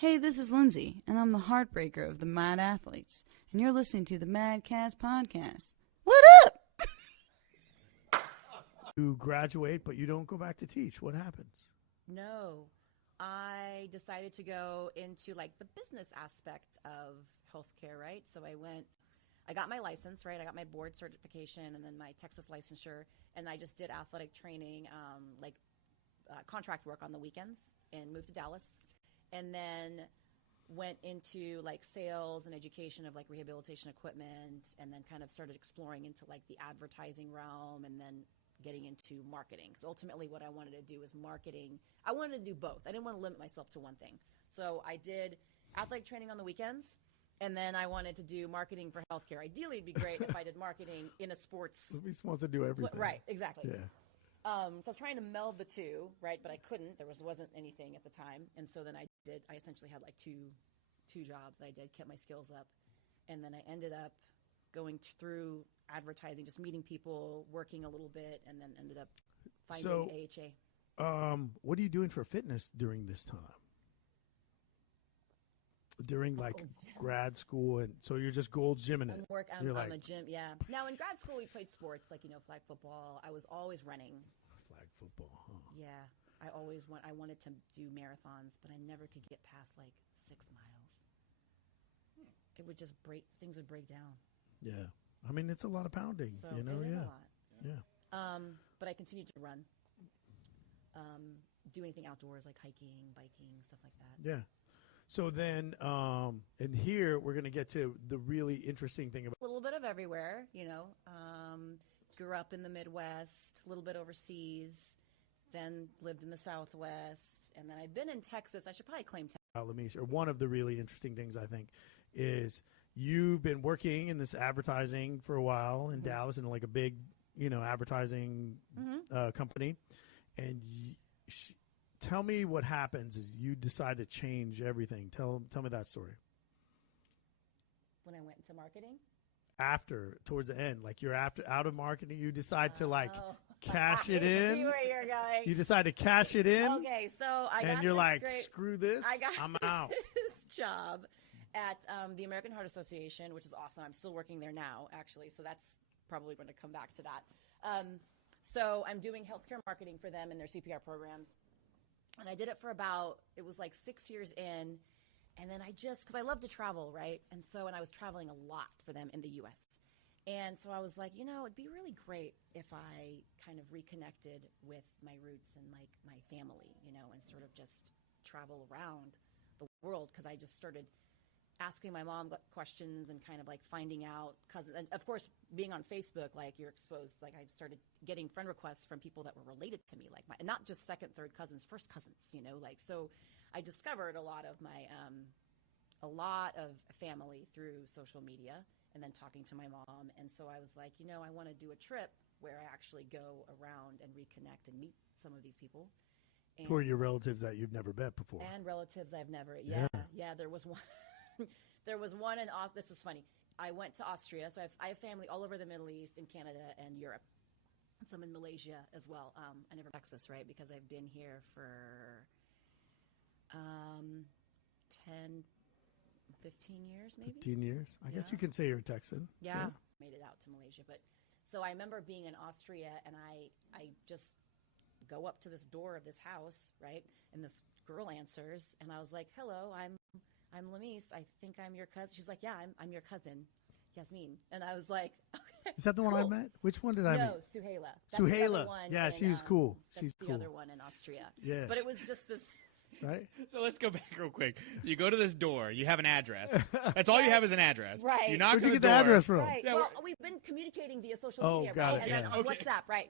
Hey, this is Lindsay, and I'm the heartbreaker of the Mad Athletes, and you're listening to the MADcast Podcast. What up? You graduate, but you don't go back to teach. What happens? No, I decided to go into like the business aspect of healthcare, right? So I got my license, right? I got my board certification and then my Texas licensure, and I just did athletic training, contract work on the weekends, and moved to Dallas. And then went into like sales and education of like rehabilitation equipment, and then kind of started exploring into like the advertising realm, and then getting into marketing. Because ultimately what I wanted to do was marketing. I wanted to do both. I didn't want to limit myself to one thing. So I did athletic training on the weekends, and then I wanted to do marketing for healthcare. Ideally, it'd be great if I did marketing in a sports. We're supposed to do everything. Right, exactly. Yeah. So I was trying to meld the two, right? But I couldn't. There wasn't anything at the time. And so then I essentially had like two jobs that I did, kept my skills up. And then I ended up going through advertising, just meeting people, working a little bit, and then ended up finding AHA. What are you doing for fitness during this time? During like grad school, and so you're just Gold's Gymming it. I'm a gym, yeah. Now in grad school we played sports, like flag football. I was always running. Flag football, huh? Yeah, I wanted to do marathons, but I never could get past like 6 miles. It would just things would break down. Yeah, I mean it's a lot of pounding, so It is a lot. Yeah. But I continued to run. Do anything outdoors like hiking, biking, stuff like that. Yeah. So then, and here we're going to get to the really interesting thing about a little bit of everywhere, grew up in the Midwest, a little bit overseas, then lived in the Southwest, and then I've been in Texas. I should probably claim Texas. Lameace, or one of the really interesting things I think is you've been working in this advertising for a while in Dallas, in like a big, advertising company, and tell me what happens is you decide to change everything. Tell me that story. When I went into marketing? Towards the end, like you're out of marketing, you decide to like cash it in. I see where you're going. You decide to cash it in. Okay, so you're like, screw this, I'm out. This job at the American Heart Association, which is awesome. I'm still working there now, actually, so that's probably going to come back to that. So I'm doing healthcare marketing for them and their CPR programs. And I did it for it was like 6 years in. And then because I love to travel, right? And I was traveling a lot for them in the U.S. And so I was like, it'd be really great if I kind of reconnected with my roots and like my family, and sort of just travel around the world. Because I just started asking my mom questions and kind of like finding out cousins. And of course, being on Facebook, like you're exposed, like I started getting friend requests from people that were related to me, like not just second, third cousins, first cousins, so I discovered a lot of family through social media and then talking to my mom. And so I was like, I want to do a trip where I actually go around and reconnect and meet some of these people. Who are your relatives that you've never met before? And relatives I've never, there was one. There was one in this is funny. I went to Austria, so I have family all over the Middle East and Canada and Europe. And some in Malaysia as well. I never Texas, right? Because I've been here for 10, 15 years, maybe. 15 years. I guess you can say you're a Texan. Yeah. Made it out to Malaysia, but so I remember being in Austria, and I just go up to this door of this house, right? And this girl answers, and I was like, "Hello, I'm Lameace. I think I'm your cousin." She's like, "Yeah, I'm your cousin, Yasmin." And I was like, "Okay." Is that the one I met? Which one did I meet? No, Suhaila. Suhaila. Yeah, she was cool. She's cool. The other one in Austria. Yeah. But it was just this. Right? So let's go back real quick. You go to this door. You have an address. That's all you have is an address. Right. You knock Where'd on you the get door. the address from? Right. Yeah, well, we've been communicating via social media, got right? it, And then on Okay. WhatsApp, right?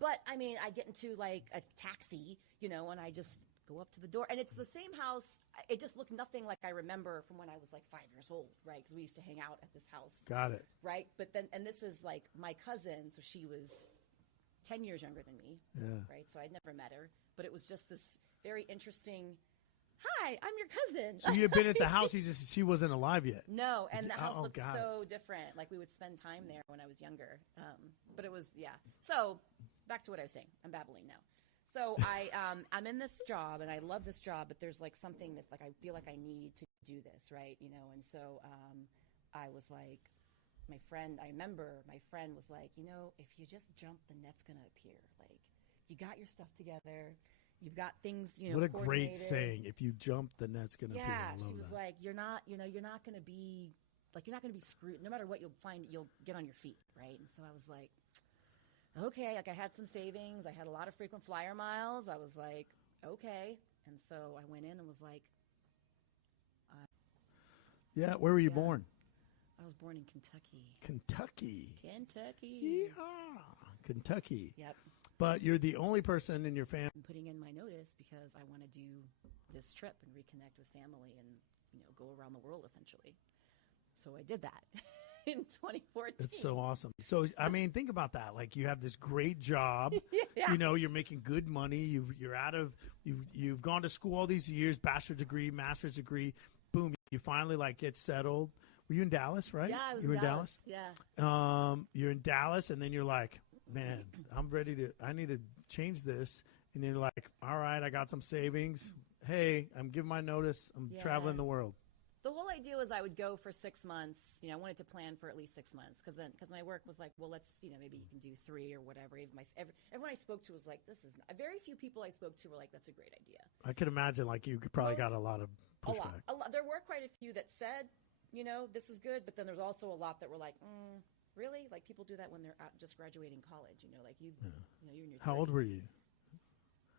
But I mean, I get into like a taxi, and I just go up to the door, and it's the same house. It just looked nothing like I remember from when I was like 5 years old, right? Because we used to hang out at this house. Got it. Right. But then, and this is like my cousin, so she was 10 years younger than me. Yeah. Right. So I'd never met her, but it was just this very interesting. Hi, I'm your cousin. So you had been at the house. She wasn't alive yet. No, and the house looked got so different. Like we would spend time there when I was younger. But it was, yeah. So back to what I was saying. I'm babbling now. So I'm in this job and I love this job, but there's like something that's like I feel like I need to do this, right? You know, and so I was like, I remember my friend was like, you know, if you just jump, the net's gonna appear. Like, you got your stuff together, you've got things, you know. What a great saying! If you jump, the net's gonna appear. Yeah, I love she was that. like, you're not gonna be screwed. No matter what you'll find, you'll get on your feet, right? And so I was like, okay, like I had some savings, I had a lot of frequent flyer miles. I was like, okay, and so I went in and was like, Yeah, where were you born? I was born in Kentucky. Kentucky. Kentucky. Yeah, Kentucky. Yep. But you're the only person in your family. I'm putting in my notice because I want to do this trip and reconnect with family and, you know, go around the world essentially. So I did that in 2014. It's so awesome. So, I mean, think about that. Like, you have this great job. Yeah. You know, you're making good money. You've gone to school all these years, bachelor's degree, master's degree. Boom, you finally, like, get settled. Were you in Dallas, right? Yeah, I was you were in Dallas. Yeah. You're in Dallas, and then you're like, man, I need to change this. And then you're like, all right, I got some savings. Hey, I'm giving my notice. I'm traveling the world. The whole idea was I would go for 6 months. You know, I wanted to plan for at least 6 months because my work was like, well, let's, you know, maybe you can do 3 or whatever. Even everyone I spoke to was like, very few people I spoke to were like, that's a great idea. I could imagine, like, you probably got a lot of pushback. A lot. There were quite a few that said, you know, this is good, but then there's also a lot that were like, really? Like, people do that when they're out just graduating college, you know, like you know, you're in your 30s. How old were you?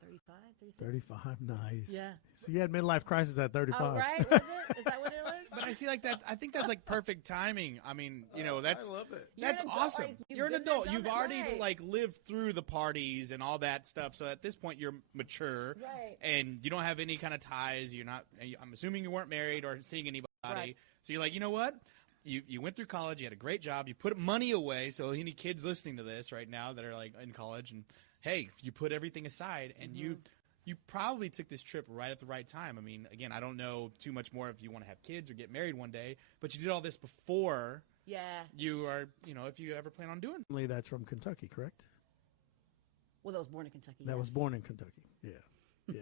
35, 36. 35, nice. Yeah. So you had midlife crisis at 35. Oh, right? Was it? Is that what it was? But I see like that. I think that's like perfect timing. I mean, you know, I love it. That's You're an adult, awesome. like, You're an you've been there, adult. done You've that, already right. like lived through the parties and all that stuff. So at this point, you're mature, Right. and you don't have any kind of ties. You're not. I'm assuming you weren't married or seeing anybody. Right. So you're like, you know what? You went through college. You had a great job. You put money away. So any kids listening to this right now that are like in college, and hey, you put everything aside, and you probably took this trip right at the right time. I mean, again, I don't know too much more if you want to have kids or get married one day, but you did all this before. Yeah. You are, you know, if you ever plan on doing. That's from Kentucky, correct? Well, that was born in Kentucky. That yes. was born in Kentucky. Yeah. Yeah.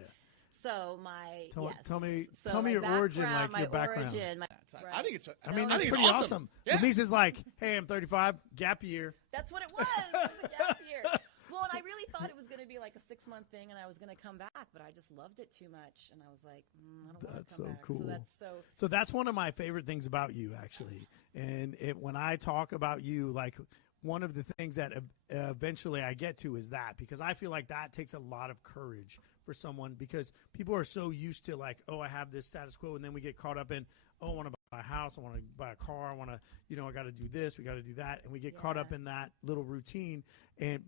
So my Tell me my your origin, like my your background. Origin, I think it's. I mean, No, that's think pretty it's awesome. Yeah. Lameace is like, hey, I'm 35, gap year. That's what it was. It was a gap year. Well, and I really thought it was going to be like a 6-month thing, and I was going to come back, but I just loved it too much, and I was like, I don't want That's to come so back. cool. So that's So that's one of my favorite things about you, actually. And when I talk about you, like, one of the things that eventually I get to is that, because I feel like that takes a lot of courage for someone, because people are so used to like, oh, I have this status quo, and then we get caught up in, oh, I want to buy a house, I want to buy a car, I want to, you know, I got to do this, we got to do that, and we get caught up in that little routine.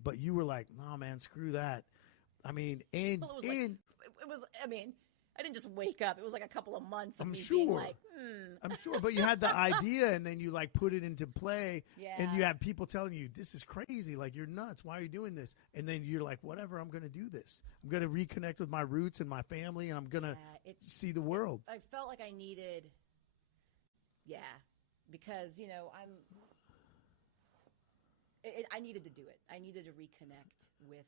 But you were like, no, man, screw that. I mean, it was. I mean, I didn't just wake up. It was like a couple of months of I'm me sure. being like, I'm sure, but you had the idea, and then you like put it into play, and Yeah. you have people telling you, this is crazy, like, you're nuts, why are you doing this? And then you're like, whatever, I'm going to do this. I'm going to reconnect with my roots and my family, and I'm going to see the world. I felt like I needed, because, you know, I needed to do it. I needed to reconnect with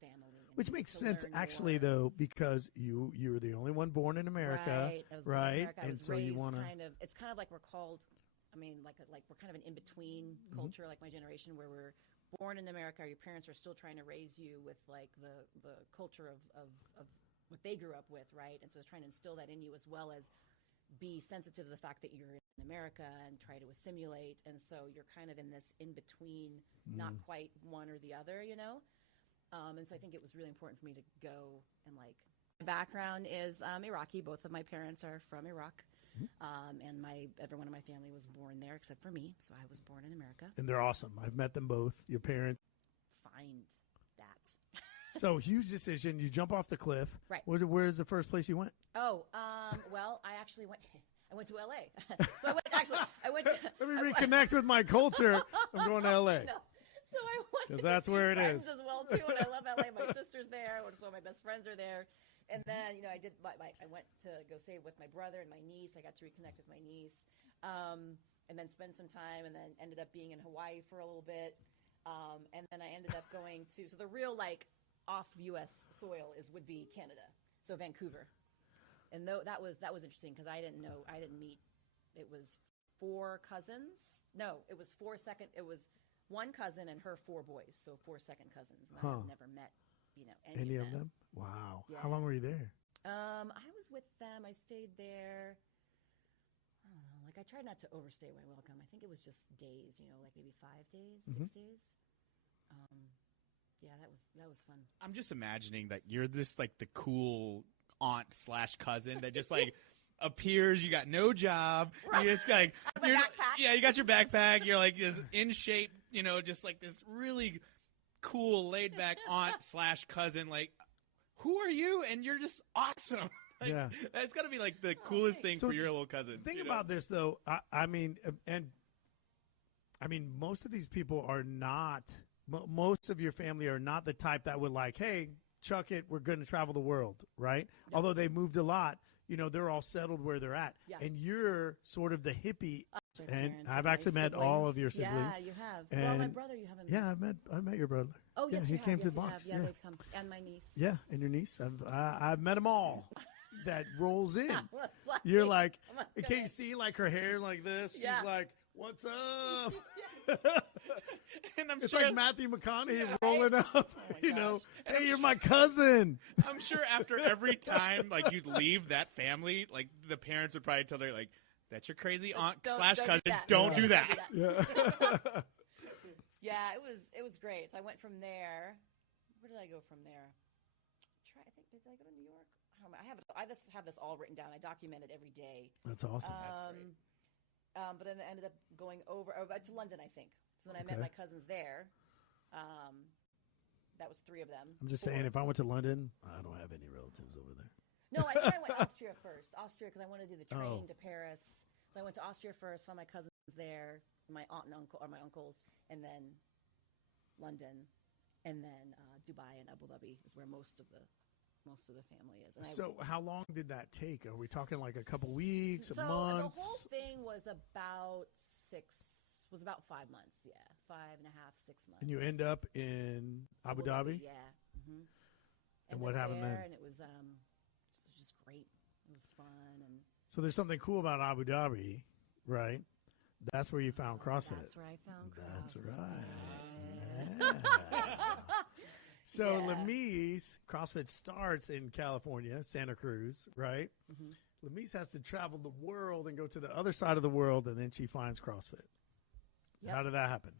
family. And Which makes to sense, learn actually, more. though, because you were the only one born in America, Right. I was born in right? America. I And was so you raised want to. it's kind of like we're called, I mean, like we're kind of an in-between culture, like my generation, where we're born in America. Your parents are still trying to raise you with like the culture of what they grew up with, right? And so it's trying to instill that in you, as well as be sensitive to the fact that you're in America and try to assimilate. And so you're kind of in this in-between, not quite one or the other, you know? And so I think it was really important for me to go and like, my background is Iraqi. Both of my parents are from Iraq. And everyone in my family was born there except for me. So I was born in America. And they're awesome. I've met them both, your parents. Find that. So huge decision. You jump off the cliff. Right. Where's the first place you went? Oh, well, I actually went to LA. So I went to, Let me reconnect with my culture. I'm going to LA. No. So I went 'Cause to that's see where it friends is. as well too, and I love LA. My sister's there, so my best friends are there. And then, you know, I went to go stay with my brother and my niece. I got to reconnect with my niece, and then spend some time, and then ended up being in Hawaii for a little bit. And then I ended up going to, so the real like off U.S. soil would be Canada, so Vancouver. And that was interesting because I didn't meet. It was 4 cousins. No, it was 4 second. It was 1 cousin and her 4 boys, so 4 second cousins. And I had never met, any of them. Wow. Yeah. How long were you there? I was with them. I stayed there. I don't know. Like I tried not to overstay my welcome. I think it was just days. Like maybe 5 days, 6 days. Yeah, that was fun. I'm just imagining that you're this like the cool aunt/cousin that just like appears. You got no job. Right. You just like you're, backpack. Yeah, you got your backpack. You're like this in shape. Just like this really cool, laid back aunt/cousin. Like, who are you? And you're just awesome. Like, yeah, that's got to be like the coolest thing for your little cousin. Think about this though. I mean, most of these people are not. Most of your family are not the type that would like, hey, chuck it, we're going to travel the world, right? Yep. Although they moved a lot, they're all settled where they're at. Yeah. And you're sort of the hippie. And I've actually met all of your siblings. Yeah, you have. And well, my brother you haven't met. Yeah, I met your brother. Oh, yes, he you came have. to Yes, the box. Yeah, they've come. And my niece. Yeah, and your niece. I've met them all. That rolls in. Like, You're like, can you see like her hair like this? Yeah. She's like, what's up? And It's sure, like Matthew McConaughey rolling up, gosh. Hey, you're my cousin. I'm sure after every time like you'd leave that family, like the parents would probably tell her like, that's your crazy aunt/cousin. Don't do that. Yeah. Yeah, it was great. So I went from there. Where did I go from there? I think did I go to New York? I have this all written down. I document it every day. That's awesome. That's great. But then I ended up going over to London, I think. So then I met my cousins there. That was 3 of them. I'm just 4. saying, if I went to London, I don't have any relatives over there. No, I think I went Austria first. Austria because I wanted to do the train to Paris. So I went to Austria first, saw my cousins there, my aunt and uncle, or my uncles, and then London, and then Dubai and Abu Dhabi is where most of the family is. And So how long did that take? Are we talking like a couple weeks, a month? So the whole thing was about 5 months. Yeah, 5.5, 6 months. And you end up in Abu Dhabi? Yeah. Mm-hmm. And what happened then? And it was just great. It was fun. And So there's something cool about Abu Dhabi, right? That's where you found CrossFit. That's where I found CrossFit. That's right. Yeah. So Lameace, CrossFit starts in California, Santa Cruz, right? Mm-hmm. Lameace has to travel the world and go to the other side of the world, and then she finds CrossFit. Yep. How did that happen?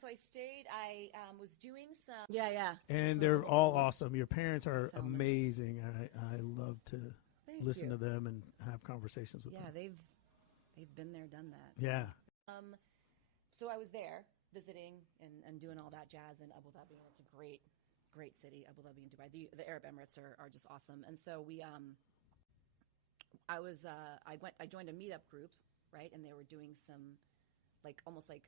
So I stayed. I was doing some. Yeah. And they're all awesome. Your parents are amazing. I love to listen to them and have conversations with them. Yeah, they've been there, done that. Yeah. So I was there visiting and doing all that jazz in Abu Dhabi, and it's a great city, Abu Dhabi and Dubai. The Arab Emirates are just awesome. And so I joined a meetup group, right? And they were doing some almost like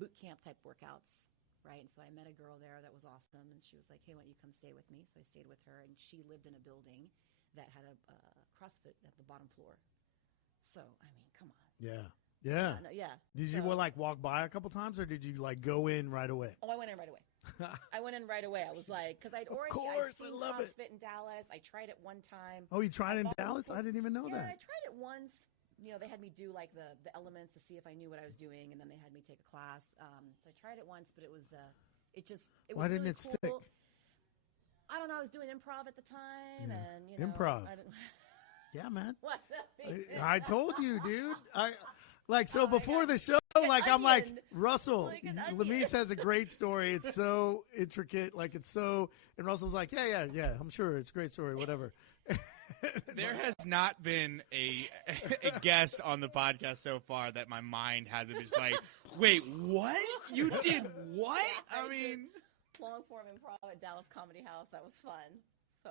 boot camp type workouts, right? And so I met a girl there that was awesome, and she was like, hey, why don't you come stay with me? So I stayed with her, and she lived in a building that had a CrossFit at the bottom floor. So, I mean, come on. Yeah. Did you walk by a couple times, or did you go in right away? Oh, I went in right away. I was like, because I'd seen CrossFit in Dallas. I tried it one time. Oh, you tried it in Dallas? I didn't even know that. Yeah, I tried it once. They had me do the elements to see if I knew what I was doing, and then they had me take a class. So I tried it once, but it was Why didn't really it cool. stick? I don't know. I was doing improv at the time, and improv. I didn't. Yeah, man. What? I told you, dude. Before the show, I'm like, Russell, Lameace has a great story. It's so intricate. And Russell's like, yeah. I'm sure it's a great story, whatever. There has not been a guest on the podcast so far that my mind hasn't been like, wait, what? You did what? I mean, long form improv at Dallas Comedy House. That was fun. So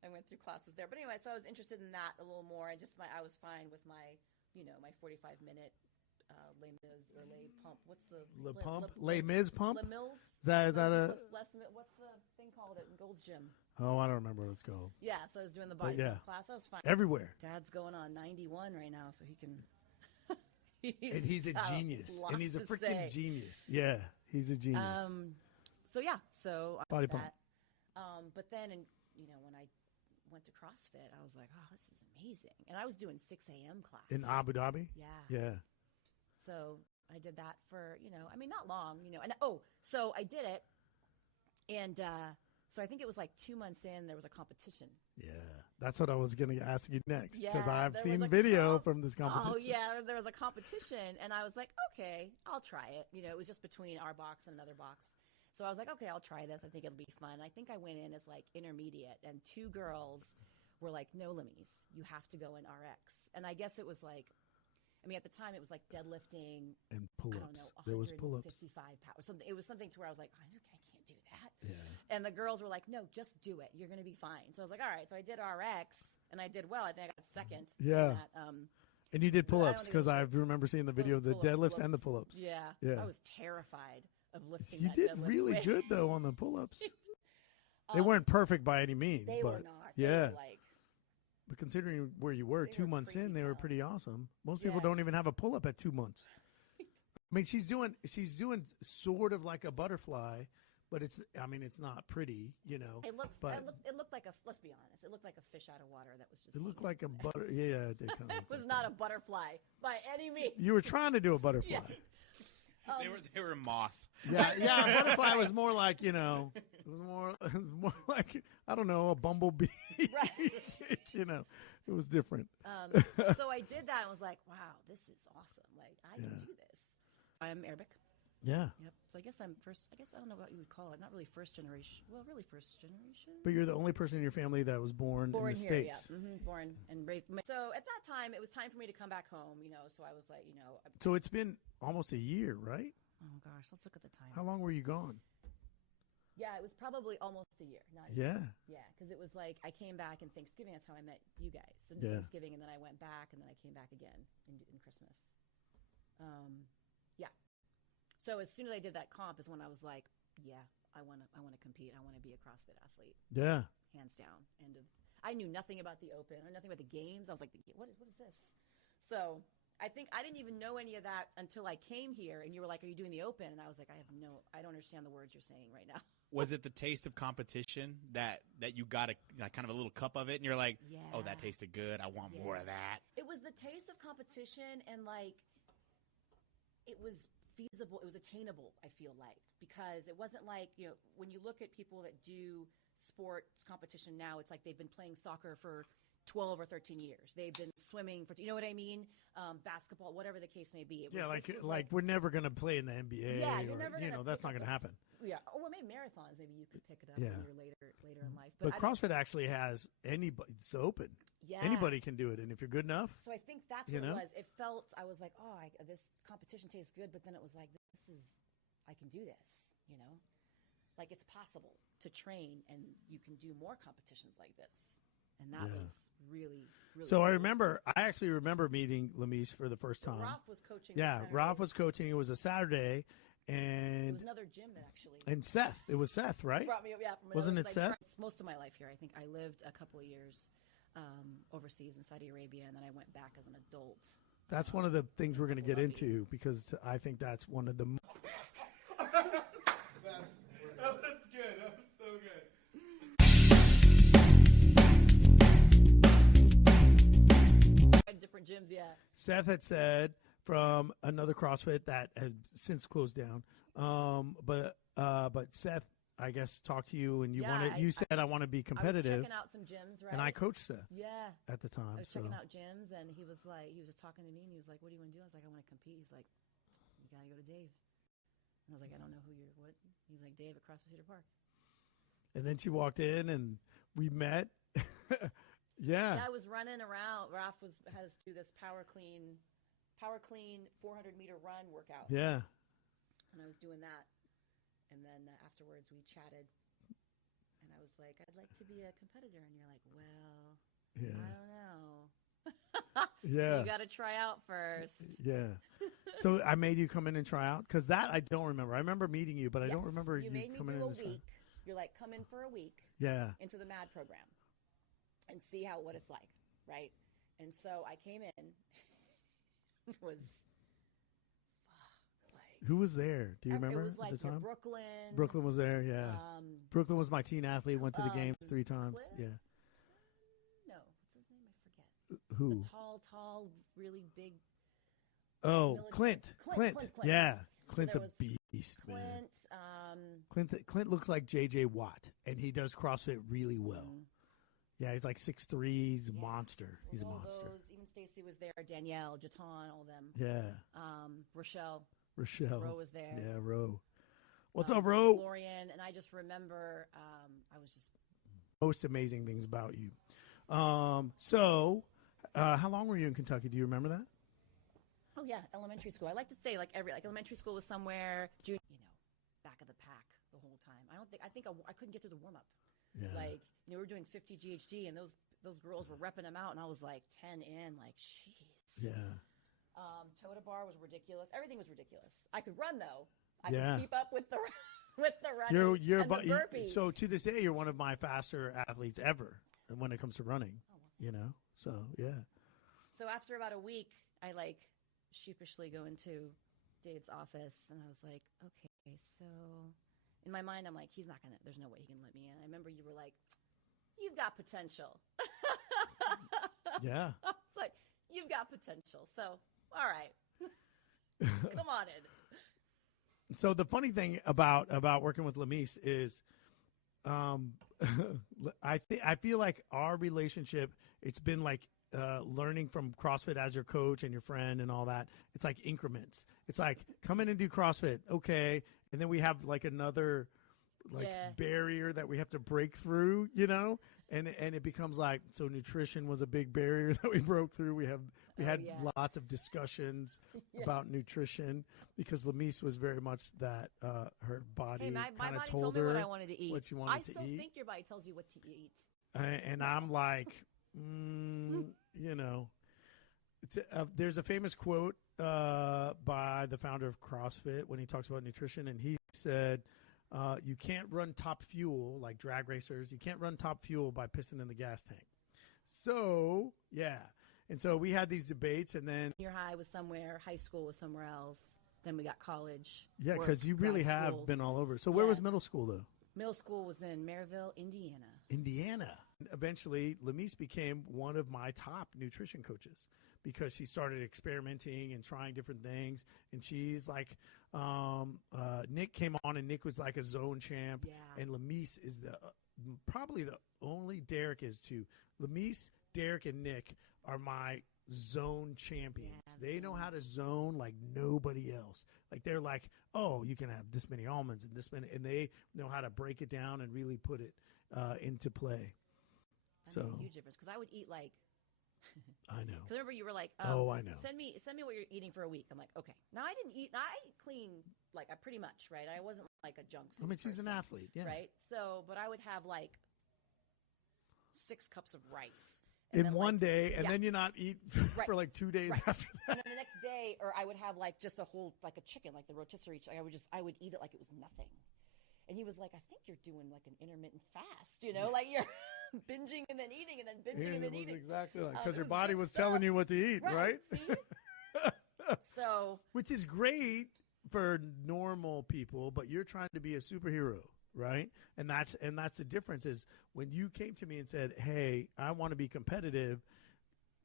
I went through classes there. But anyway, so I was interested in that a little more. I was fine with my 45-minute Lameace or Lay Pump. What's the Lameace Pump? Lamills? Is that what's the thing called at Gold's Gym? Oh, I don't remember what it's called. Yeah, so I was doing the body class. I was fine. Everywhere. Dad's going on 91 right now, so he can. He's a genius, and he's a freaking genius. Yeah, he's a genius. So body pump. But then, when I went to CrossFit, I was like, oh, this is amazing. And I was doing 6 a.m. class. In Abu Dhabi? Yeah. Yeah. So I did that for, not long, and so I did it. And so I think it was like 2 months in, there was a competition. Yeah. That's what I was going to ask you next. Because Yeah, I've there seen was a video from this competition. Oh, yeah. There was a competition. And I was like, okay, I'll try it. It was just between our box and another box. So I was like, okay, I'll try this. I think it'll be fun. I think I went in as like intermediate. And 2 girls were like, no, Lameace, you have to go in RX. And I guess it was like, at the time it was like deadlifting. And pull-ups. I don't know, 155 there was pull-ups. pounds. Something. It was something to where I was like, I can't do that. Yeah. And the girls were like, no, just do it. You're going to be fine. So I was like, all right. So I did RX, and I did well. I think I got second. Yeah. In that, and you did pull-ups, I because I remember seeing the video of the deadlifts and the pull-ups. Yeah. Yeah. I was terrified of lifting You that did deadlift really weight. good, though, on the pull-ups. They weren't perfect by any means. They but were not. Yeah. They were like, but considering where you were They 2 were months in, crazy they were tough. pretty awesome. Most people Yeah. don't even have a pull-up at 2 months. I mean, she's doing sort of like a butterfly, but it's not pretty, it looks. But It looked like a. Let's be honest. It looked like a fish out of water that was just. it looked hanging like a there. butter. Yeah, it did kind of. It was not a butterfly by any means. You were trying to do a butterfly. Yeah. They were a moth. Yeah, a butterfly was more like, it was more like, I don't know, a bumblebee. Right. It was different. So I did that and was like, wow, this is awesome. Like, I can do this. I'm Arabic. Yeah. Yep. So I guess I'm first. I guess I don't know what you would call it. Not really first generation. Well, really first generation. But you're the only person in your family that was born in the here, States. yeah. Born and raised. So at that time, it was time for me to come back home. So I was like, So it's been almost a year, right? oh gosh, let's look at the time. How long were you gone? Yeah, it was probably almost a year. Not a Yeah. year. Yeah, because it was like I came back in Thanksgiving. That's how I met you guys. So Yeah. Thanksgiving, and then I went back, and then I came back again in Christmas. Yeah. So as soon as I did that comp is when I was like, yeah, I want to compete. I want to be a CrossFit athlete. Yeah. Hands down. I knew nothing about the Open or nothing about the games. I was like, what is this? So I think I didn't even know any of that until I came here, and you were like, are you doing the Open? And I was like, I don't understand the words you're saying right now. Was it the taste of competition that you got kind of a little cup of it, and you're like, Yeah. oh, that tasted good. I want more of that. It was the taste of competition, and like it was feasible. It was attainable, I feel like, because it wasn't like, when you look at people that do sports competition now, it's like they've been playing soccer for 12 or 13 years. They've been swimming for, you know what I mean? Basketball, whatever the case may be. Like we're never going to play in the NBA. Yeah, you're never gonna that's not pick going to up happen. Yeah, or maybe marathons. Maybe you could pick it up Yeah. when you're later in life. But CrossFit actually has anybody. It's open. Yeah. Anybody can do it, and if you're good enough. So I think that's what it was. It felt, I was like, oh, this competition tastes good, but then it was like, I can do this, Like it's possible to train, and you can do more competitions like this. And that was really, really So cool. I actually remember meeting Lameace for the first time. Ralph was coaching. Yeah, Ralph was coaching. It was a Saturday, It and was another gym that actually. and Seth. It was Seth, right? Brought me up, yeah. Wasn't it Seth? Most of my life here. I think I lived a couple of years overseas in Saudi Arabia, and then I went back as an adult. That's one of the things we're going to get into, because I think that's one of the. That's good. That was so good. Different gyms, yeah. Seth had said from another CrossFit that has since closed down, but Seth, I guess, talked to you, and you said I want to be competitive. I was checking out some gyms, right? And I coached Seth. Yeah. At the time, I was checking out gyms, and he was just talking to me, and he was like, "What do you want to do?" I was like, "I want to compete." He's like, "You gotta go to Dave." And I was like, "I don't know who you're. What?" He's like, "Dave at CrossFit Cedar Park." And then she walked in, and we met. Yeah. I was running around. Ralph has to do this power clean 400-meter run workout. Yeah. And I was doing that, and then afterwards we chatted, and I was like, "I'd like to be a competitor," and you're like, "Well, Yeah. I don't know." Yeah. You got to try out first. Yeah. So I made you come in and try out, because that I don't remember. I remember meeting you, but I don't remember you made me coming do in a and try. week. You're like, come in for a week. Yeah. Into the MAD program and see what it's like, right? And so I came in. It was like Who was there? Do you remember It was like at the time? Brooklyn. Brooklyn was there, yeah. Brooklyn was my teen athlete, went to the games 3 times. Cliff? Yeah. No, what's his name? I forget. Who? The tall, really big. Oh, military- Clint. Clint. Yeah. Clint's there a was beast, man. Clint. Clint looks like JJ Watt, and he does CrossFit really well. Yeah, he's like 6'3", he's a monster. So He's a all monster. those, even Stacy was there, Danielle, Jaton, all them. Yeah. Rochelle. Rochelle. Ro was there. Yeah, Ro. What's up, Ro? Florian, and I just remember I was just Most amazing things about you. So, how long were you in Kentucky? Do you remember that? Oh yeah, elementary school. I like to say like elementary school was somewhere, back of the pack the whole time. I think I couldn't get through the warm up. Yeah. Like we were doing 50 GHD, and those girls were repping them out, and I was like 10 in, like jeez. Yeah. Toda bar was ridiculous. Everything was ridiculous. I could run though. I Yeah. could keep up with the running. You're and the burpee. so to this day, you're one of my faster athletes ever when it comes to running. Oh, wow. So yeah. So after about a week, I like sheepishly go into Dave's office, and I was like, okay, so in my mind, I'm like, there's no way he can let me in. I remember you were like, you've got potential. Yeah. I was like, you've got potential. So, all right, come on in. So the funny thing about working with Lameace is, I feel like our relationship, it's been like learning from CrossFit as your coach and your friend and all that. It's like increments. It's like come in and do CrossFit, okay, and then we have like another barrier that we have to break through, and it becomes like, so nutrition was a big barrier that we broke through. We had lots of discussions about nutrition because Lameace was very much that her body my kind of body told told me her what I wanted to eat. what she wanted to eat. I still think your body tells you what to eat. And I'm like, there's a famous quote by the founder of CrossFit when he talks about nutrition, and he said, you can't run top fuel like drag racers. You can't run top fuel by pissing in the gas tank. So, yeah. And so we had these debates, and then Junior high was somewhere, high school was somewhere else. Then we got college. yeah, because you really grad have school. been all over. So where was middle school, though? Middle school was in Maryville, Indiana. Indiana. Eventually, Lameace became one of my top nutrition coaches because she started experimenting and trying different things. And she's like, Nick came on, and Nick was like a zone champ. Yeah. And Lameace is probably the only Derek is too. Lameace, Derek, and Nick are my zone champions. Yeah, they know how to zone like nobody else. Like they're like, oh, you can have this many almonds and this many, and they know how to break it down and really put it into play. That made a huge difference because I would eat like. I know. Because remember you were like, I know. Send me what you're eating for a week. I'm like, okay. Now I didn't eat. Now I ate clean, like I pretty much, right? I wasn't like a junk food. I mean, she's person, an athlete, yeah. Right. So, but I would have like 6 cups of rice. In one day, and then you not eat for Right. like 2 days Right. after that. And then the next day, or I would have like just a whole, like a chicken, like the rotisserie. I would eat it like it was nothing. And he was like, I think you're doing like an intermittent fast, like you're binging and then eating and then binging and then eating. Exactly like, because it your was body good was stuff. telling you what to eat, right? See? So, Which is great for normal people, but you're trying to be a superhero, right? And that's the difference is when you came to me and said, hey, I want to be competitive,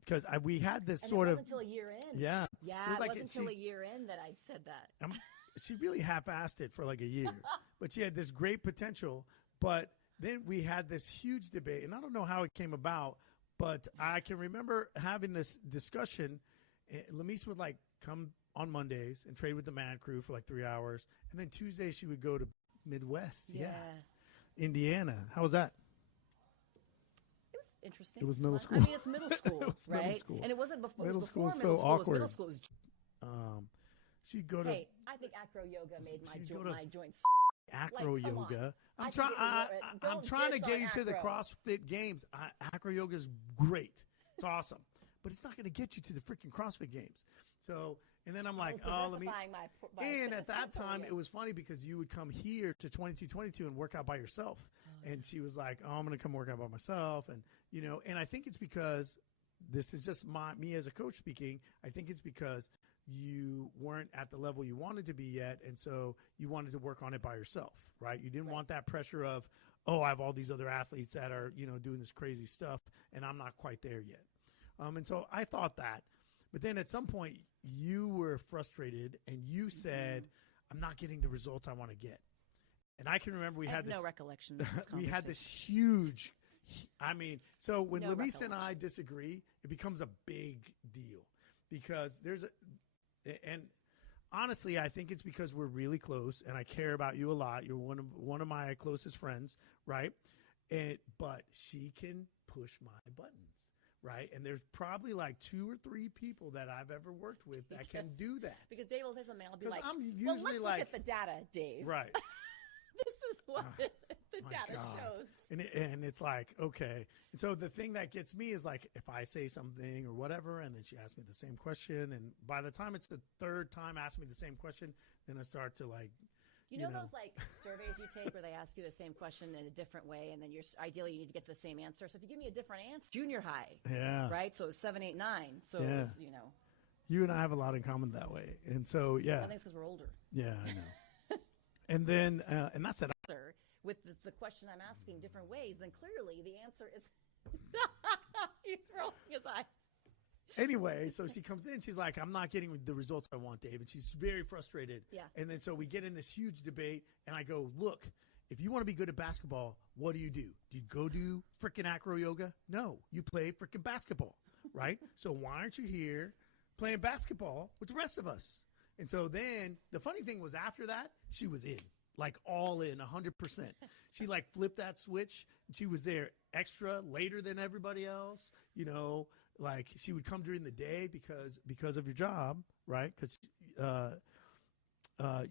because we had this and sort it of wasn't until a year in. yeah, Yeah, it was it like wasn't until a year in that I'd said that. she really half-assed it for like a year, but she had this great potential. But then we had this huge debate, and I don't know how it came about, but I can remember having this discussion. Lameace would like come on Mondays and trade with the Mad Crew for like 3 hours, and then Tuesday she would go to Midwest, Indiana. How was that? It was interesting. It was middle fun. school. I mean, it's middle school, It was right? middle school. And it wasn't before. Middle it was before school's middle so school. awkward. Middle school was. She'd go to Hey, I think acro yoga made my joints. acro Like, come on. yoga. I I'm can trying. get rid- I'm don't trying to diss get on you to the acro. CrossFit Games. Acro yoga is great. It's awesome, but it's not going to get you to the freaking CrossFit Games. So, and then I'm like, I was let me. diversifying my And fitness at that time, portfolio. it was funny because you would come here to 2222 and work out by yourself. And she was like, oh, I'm going to come work out by myself. And, and I think it's because this is just me as a coach speaking. I think it's because you weren't at the level you wanted to be yet, and so you wanted to work on it by yourself, right? You didn't want that pressure of, oh, I have all these other athletes that are, doing this crazy stuff, and I'm not quite there yet. And so I thought that. But then at some point, you were frustrated, and you said, I'm not getting the results I want to get. And I can remember we had this. No recollection. Of this we had this huge. So when No Lameace and I recollection. disagree, it becomes a big deal because and honestly, I think it's because we're really close and I care about you a lot. You're one of my closest friends, right? But she can push my buttons, right? And there's probably like 2 or 3 people that I've ever worked with that can do that. Because Dave will say something, I'll be 'Cause like, I'm well, usually let's like- look at the data, Dave. Right. This is what the My data God. shows. And it's like, okay. And so the thing that gets me is like, if I say something or whatever, and then she asks me the same question, and by the time it's the 3rd time asking me the same question, then I start to like, You know those like surveys you take where they ask you the same question in a different way, and then ideally you need to get the same answer. So if you give me a different answer, junior high, yeah. right? So it was 7, 8, 9. So Yeah. it was, You and I have a lot in common that way. And so, yeah. I think it's because we're older. Yeah, I know. And then, and that's it. With the question I'm asking different ways, then clearly the answer is. He's rolling his eyes. Anyway, so she comes in. She's like, I'm not getting the results I want, Dave. And she's very frustrated. Yeah. And then so we get in this huge debate. And I go, look, if you want to be good at basketball, what do? Do you go do freaking acro yoga? No, you play freaking basketball, right? So why aren't you here playing basketball with the rest of us? And so then the funny thing was after that, she was in. Like all in 100%. She like flipped that switch. And she was there extra later than everybody else. Like she would come during the day because of your job, right? Because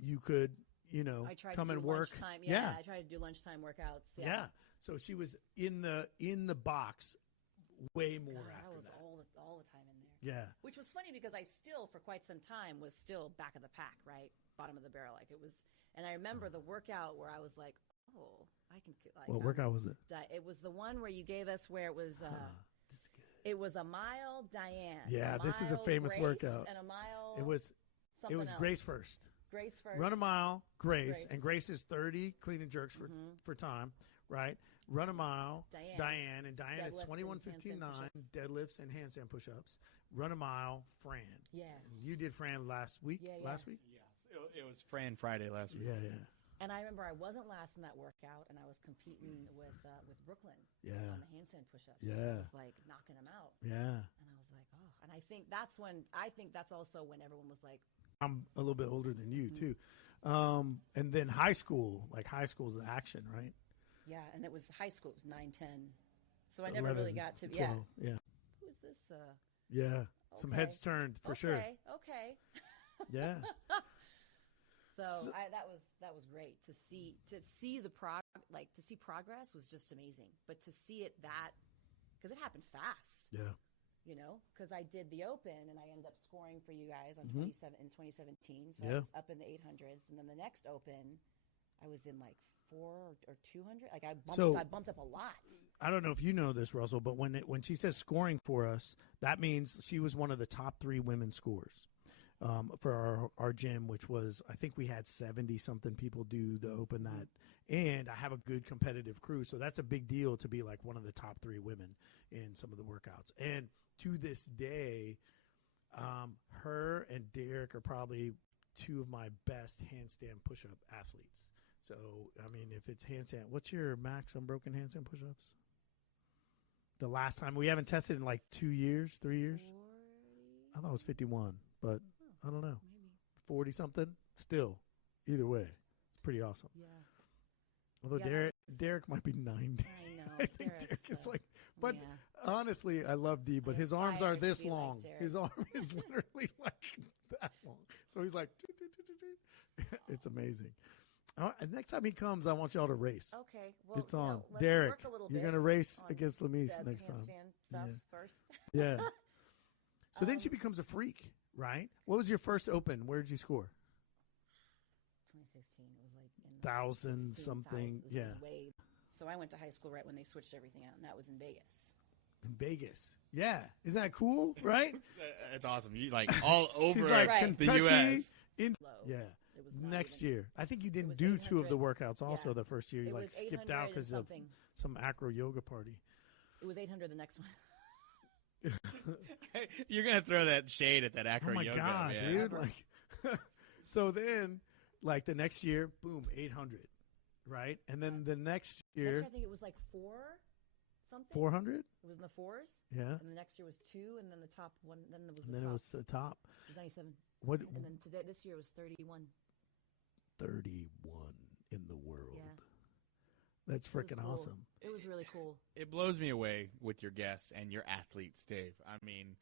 you could, I tried come to do and work. lunchtime. Yeah, I tried to do lunchtime workouts. Yeah. So she was in the box way more God, I after was that. all the time in there. Yeah. Which was funny because I still, for quite some time, was still back of the pack, right? Bottom of the barrel. Like it was, and I remember the workout where I was like, oh, I can. Like, What workout was it? It was the one where you gave us where it was. This is good. It was a mile Diane. Yeah, this is a mile famous Grace, workout. And a mile. It was something else. Grace first. Grace first. Run a mile, Grace. And Grace is 30 clean and jerks for time, right? Run a mile, Diane, and Diane is Deadlift and 21:59 handstand deadlifts and handstand push-ups. Run a mile, Fran. Yeah. And you did Fran last week. Yeah. Last week. Yes, it was Fran Friday last week. Yeah. And I remember I wasn't last in that workout, and I was competing with Brooklyn. Yeah. On the handstand push-ups. Yeah. And I was like knocking them out. Yeah. And I was like, oh. And I think that's also when everyone was like. I'm a little bit older than you too. And then high school is the action, right? Yeah, and it was high school. It was 9, 10. So I never 11, really got to. 12, yeah. Who is this? Yeah. Some Okay. heads turned for sure. Okay. Yeah. So that was great to see the progress was just amazing. But to see it because it happened fast. Yeah. Because I did the Open and I ended up scoring for you guys on Mhm. 2017. So Yeah. I was up in the 800s, and then the next Open, I was in like 400 or 200. Like I bumped up a lot. I don't know if you know this, Russell, but when she says scoring for us, that means she was one of the top 3 women scorers for our gym, which was, I think we had 70 something people do the Open that, and I have a good competitive crew, so that's a big deal to be like one of the top 3 women in some of the workouts. And to this day, her and Derek are probably 2 of my best handstand push-up athletes. So, I mean, if it's handstand, what's your max unbroken handstand push-ups? The last time, we haven't tested in like 2 years, 3 years. 40? I thought it was 51, but I don't know. Maybe. 40 something. Still, either way, it's pretty awesome. Yeah. Although Yeah, Derek might be 90. I know. I think Derek is like, but yeah. honestly, I love D, but I his arms are aspire to this be like long. Derek. His arm is literally like that long. So he's like, it's amazing. And next time he comes, I want y'all to race. Okay. Well, It's on. let's Derek, work a little you're bit going to race on against Lameace the next time. handstand stuff Yeah. first. Yeah. So then she becomes a freak, right? What was your first Open? Where did you score? 2016. It was like in the 1,000 16,000s. something. This Yeah. was so I went to high school right when they switched everything out, and that was in Vegas. in Vegas. Yeah, isn't that cool? Right? It's awesome. You like all over She's like Right. the Kentucky. U.S. Yeah. It was not Next even- year, I think you was didn't do 2 of the 800. workouts. Also, Yeah. the first year you It like was skipped 800 out and because of something. some acro yoga party. It was 800 the next one. You're gonna throw that shade at that acro Oh my yoga, god, man. dude! Ever. Like, so then, like the next year, boom, 800, right? And then the next Next year, year, I think it was like 4 something. 400. It was in the 4s. Yeah, And the next year was 2, and then the top one. Then there was and the then top. it was the top. It was 97. What? And then today, this year was 31. 31 in the world. Yeah. That's It was freaking cool. awesome. It was really cool. It blows me away with your guests and your athletes, Dave. I mean,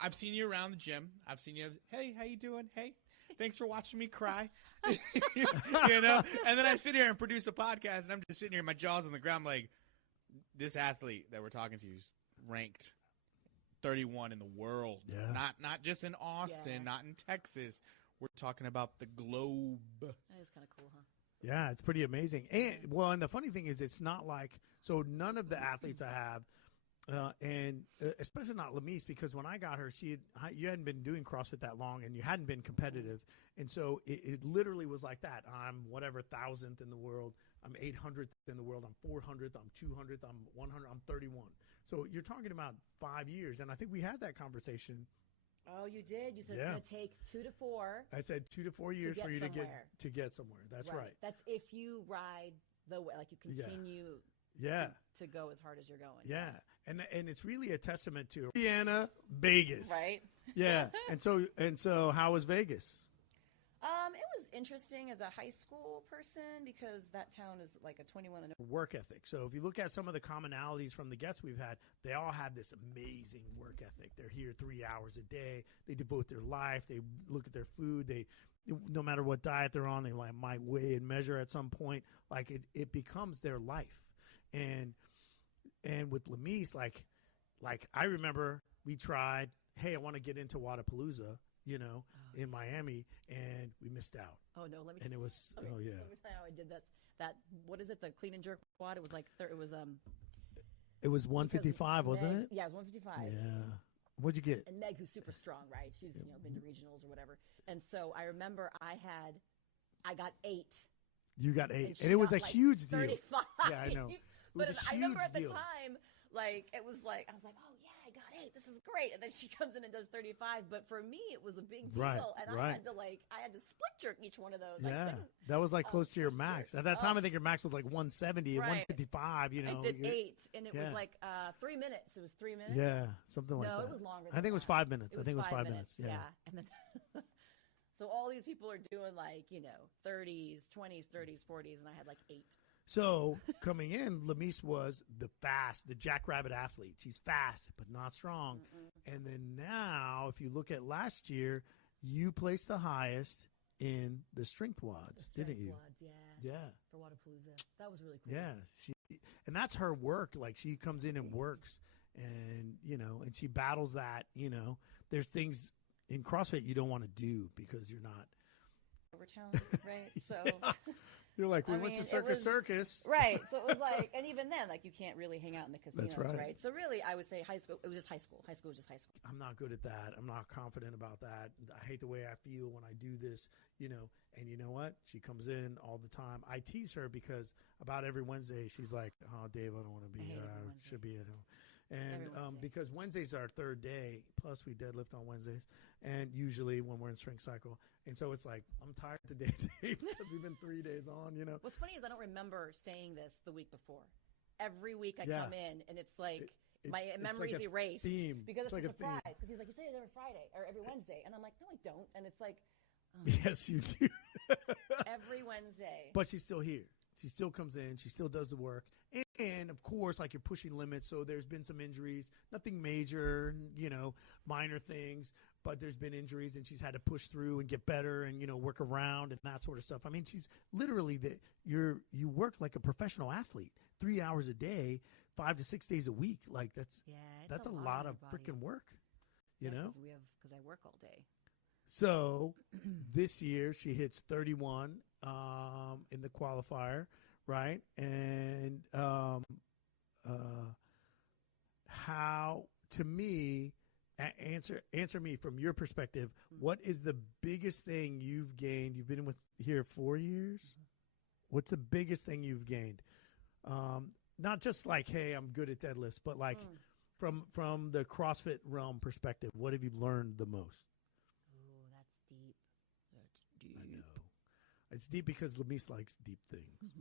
I've seen you around the gym. I've seen you. Hey, how you doing? Hey, thanks for watching me cry. You know, and then I sit here and produce a podcast, and I'm just sitting here, my jaw's on the ground, like this athlete that we're talking to is ranked 31 in the world. Yeah. Not just in Austin, Yeah. not in Texas. We're talking about the globe. That is kind of cool, huh? Yeah, it's pretty amazing. And well, and the funny thing is, it's not like so. None of the athletes I have, and especially not Lameace, because when I got her, you hadn't been doing CrossFit that long, and you hadn't been competitive, and so it literally was like that. I'm whatever 1,000th in the world. I'm 800th in the world. I'm 400th. I'm 200th. I'm 100. I'm 31. So you're talking about 5 years, and I think we had that conversation. Oh, you did? You said Yeah. it's going to take 2 to 4. I said 2 to 4 years get for you to somewhere. get somewhere. That's right. That's if you ride the way, like you Yeah. continue Yeah. to go as hard as you're going. Yeah, and it's really a testament to Indiana, Vegas, Right? Yeah, and so how was Vegas? It was interesting as a high school person because that town is like a 21 and over. Work ethic. So if you look at some of the commonalities from the guests we've had, they all have this amazing work ethic. They're here 3 hours a day. They devote their life. They look at their food. They, no matter what diet they're on, they like might weigh and measure at some point. Like it becomes their life. And with Lameace, like I remember we tried, hey, I want to get into Wadapalooza, in Miami, and we missed out. Oh no, let me. And it was, okay, oh yeah. Let me tell you how I did that. What is it? The clean and jerk quad. It was like It was 155, wasn't Meg, it? Yeah, it was 155. Yeah. What'd you get? And Meg, who's super strong, right? She's been to regionals or whatever. And so I remember I got 8. You got 8, she and it was got, a like, huge deal. 35. Yeah, I know. It was But a I remember huge at the deal. time, like it was like I was like, oh yeah, I got 8. This is great. And then she comes in and does 35. But for me, it was a big deal, Right, and right. I had to split jerk each one of those. I Yeah, couldn't- that was like close to your for max. sure. At that time, Oh. I think your max was like 170 and Right. 155. I did 8, and it yeah. was like 3 minutes. It was 3 minutes. Yeah, something like no, that. it was longer. I think it was 5 minutes. I think it was 5 minutes. Yeah. And then so all these people are doing like 30s, 20s, 30s, 40s, and I had like 8. So coming in, Lameace was the jackrabbit athlete. She's fast, but not strong. And then now, if you look at last year, you placed the highest in the strength wads, didn't you? Wads, Yeah. For Wadapalooza. That was really cool. Yeah. And that's her work. Like she comes in and works and, and she battles that, there's things in CrossFit you don't want to do because you're not. Over talented, right? So. Yeah. You're like, we I went to mean, Circus. Right. So it was like, and even then, like you can't really hang out in the casinos, right. right? So really, I would say high school, it was just high school. High school was just high school. I'm not good at that. I'm not confident about that. I hate the way I feel when I do this, and you know what? She comes in all the time. I tease her because about every Wednesday, she's like, oh, Dave, I don't want to be here. I should be at home. And because Wednesday's our third day, plus we deadlift on Wednesdays, and usually when we're in strength cycle. And so it's like, I'm tired today, Dave, because we've been 3 days on, What's funny is I don't remember saying this the week before. Every week I Yeah. come in, and it's like my it's memory's like a erased. theme. Because It's it's like a a theme. surprise. Because he's like, you say it every Friday or every Wednesday. And I'm like, no, I don't. And it's like, Yes, you do. every Wednesday. But she's still here. She still comes in. She still does the work. And, of course, like you're pushing limits. So there's been some injuries. Nothing major, minor things. But there's been injuries, and she's had to push through and get better and, work around and that sort of stuff. I mean, she's literally you work like a professional athlete, 3 hours a day, 5 to 6 days a week. Like that's a lot of freaking work, you know? Because I work all day. So this year she hits 31 in the qualifier, right? And how, to me, answer me from your perspective, what is the biggest thing you've gained? You've been with here 4 years. What's the biggest thing you've gained? Not just like, hey, I'm good at deadlifts, but like from the CrossFit realm perspective, what have you learned the most? Oh, that's deep. That's deep. I know. It's deep because Lameace likes deep things.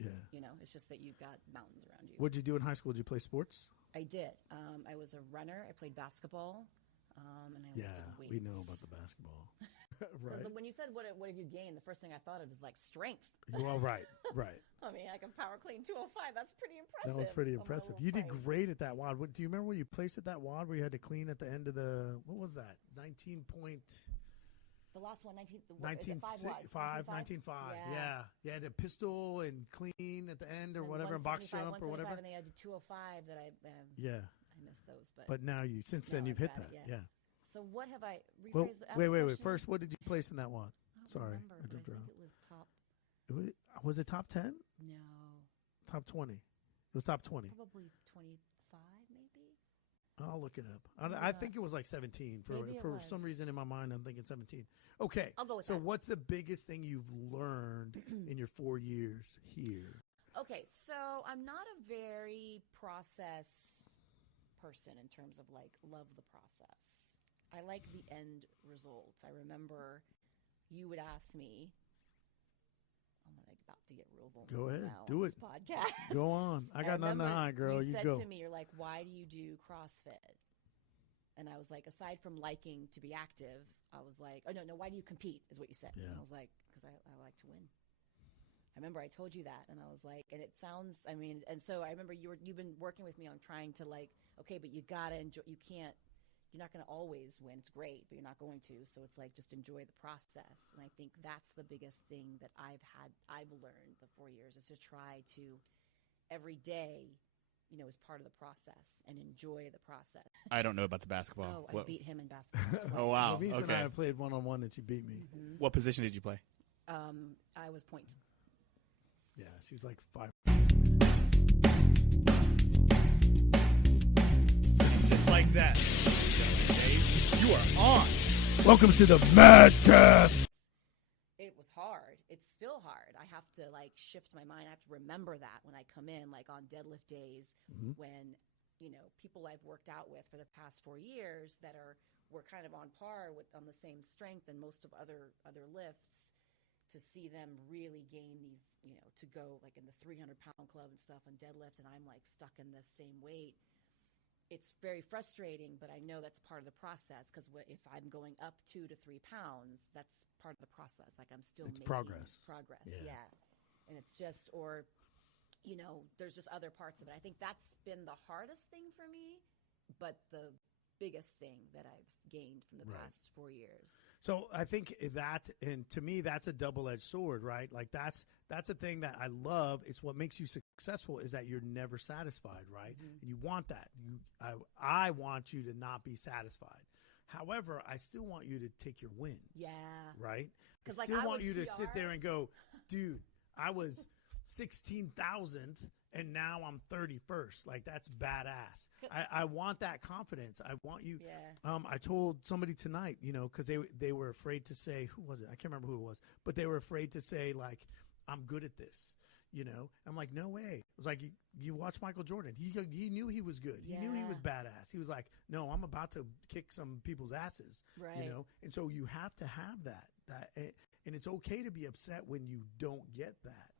Yeah. You know, it's just that you've got mountains around you. What'd you do in high school? Did you play sports? I did. I was a runner. I played basketball. And I lifted weights. We know about the basketball. Right. When you said what have you gained, the first thing I thought of is like strength. Well, right. I mean, I can power clean 205. That's pretty impressive. That was pretty impressive. You did great at that WOD. Do you remember where you placed at that WOD where you had to clean at the end of the, what was that? 19 point. The last one, 19.5. Yeah. You had a pistol and clean at the end or whatever, and box jump or whatever. And they had 205 that I missed those. But now since then you've hit that. Yeah. So what have I rephrased? Well, wait. First, what did you place in that one? Sorry. I think it was top. Was it top 10? No. Top 20. It was top 20. Probably 25, maybe. I'll look it up. I think it was like 17. For some reason in my mind, I'm thinking 17. Okay. I'll go with that. So what's the biggest thing you've learned in your 4 years here? Okay, so I'm not a very process person in terms of like love the process. I like the end result. I remember you would ask me, I'm about to get real vulnerable. Go ahead, now do on it. This podcast. Go on. I got nothing to hide, girl. You said go. to me, you're like, why do you do CrossFit? And I was like, aside from liking to be active, I was like, oh, no, why do you compete is what you said. Yeah. And I was like, because I like to win. I remember I told you that, and I was like, and it sounds, I mean, and so I remember you've been working with me on trying to like, okay, but you gotta enjoy, you're not going to always win. It's great, but you're not going to. So it's like, just enjoy the process. And I think that's the biggest thing that I've learned the 4 years is to try to every day, as part of the process and enjoy the process. I don't know about the basketball. I beat him in basketball. Oh, wow. Lameace and I played one-on-one and she beat me. Mm-hmm. What position did you play? I was point. Yeah, she's like 5. Just like that. You are on. Welcome to the MADcast. It was hard. It's still hard. I have to like shift my mind. I have to remember that when I come in, like on deadlift days, when people I've worked out with for the past 4 years that were kind of on par on the same strength and most of other lifts, to see them really gain these, to go like in the 300-pound club and stuff on deadlift, and I'm like stuck in the same weight. It's very frustrating, but I know that's part of the process because if I'm going up 2 to 3 pounds, that's part of the process. Like I'm still making progress. Yeah. And it's just, there's just other parts of it. I think that's been the hardest thing for me, but the biggest thing that I've gained from the past 4 years. So I think that, and to me, that's a double-edged sword, right? Like that's a thing that I love. It's what makes you successful is that you're never satisfied, right? Mm-hmm. And you want that. I want you to not be satisfied. However, I still want you to take your wins. Yeah. Right? I like, still I want you to PR. sit there and go, dude, I was 16,000th and now I'm 31st. Like that's badass. I want that confidence. I want you. Yeah. I told somebody tonight, because they were afraid to say, who was it? I can't remember who it was, but they were afraid to say like, I'm good at this. I'm like, no way. It was like, you watch Michael Jordan. He knew he was good. He knew he was badass. He was like, no, I'm about to kick some people's asses. Right. And so you have to have that, and it's okay to be upset when you don't get that,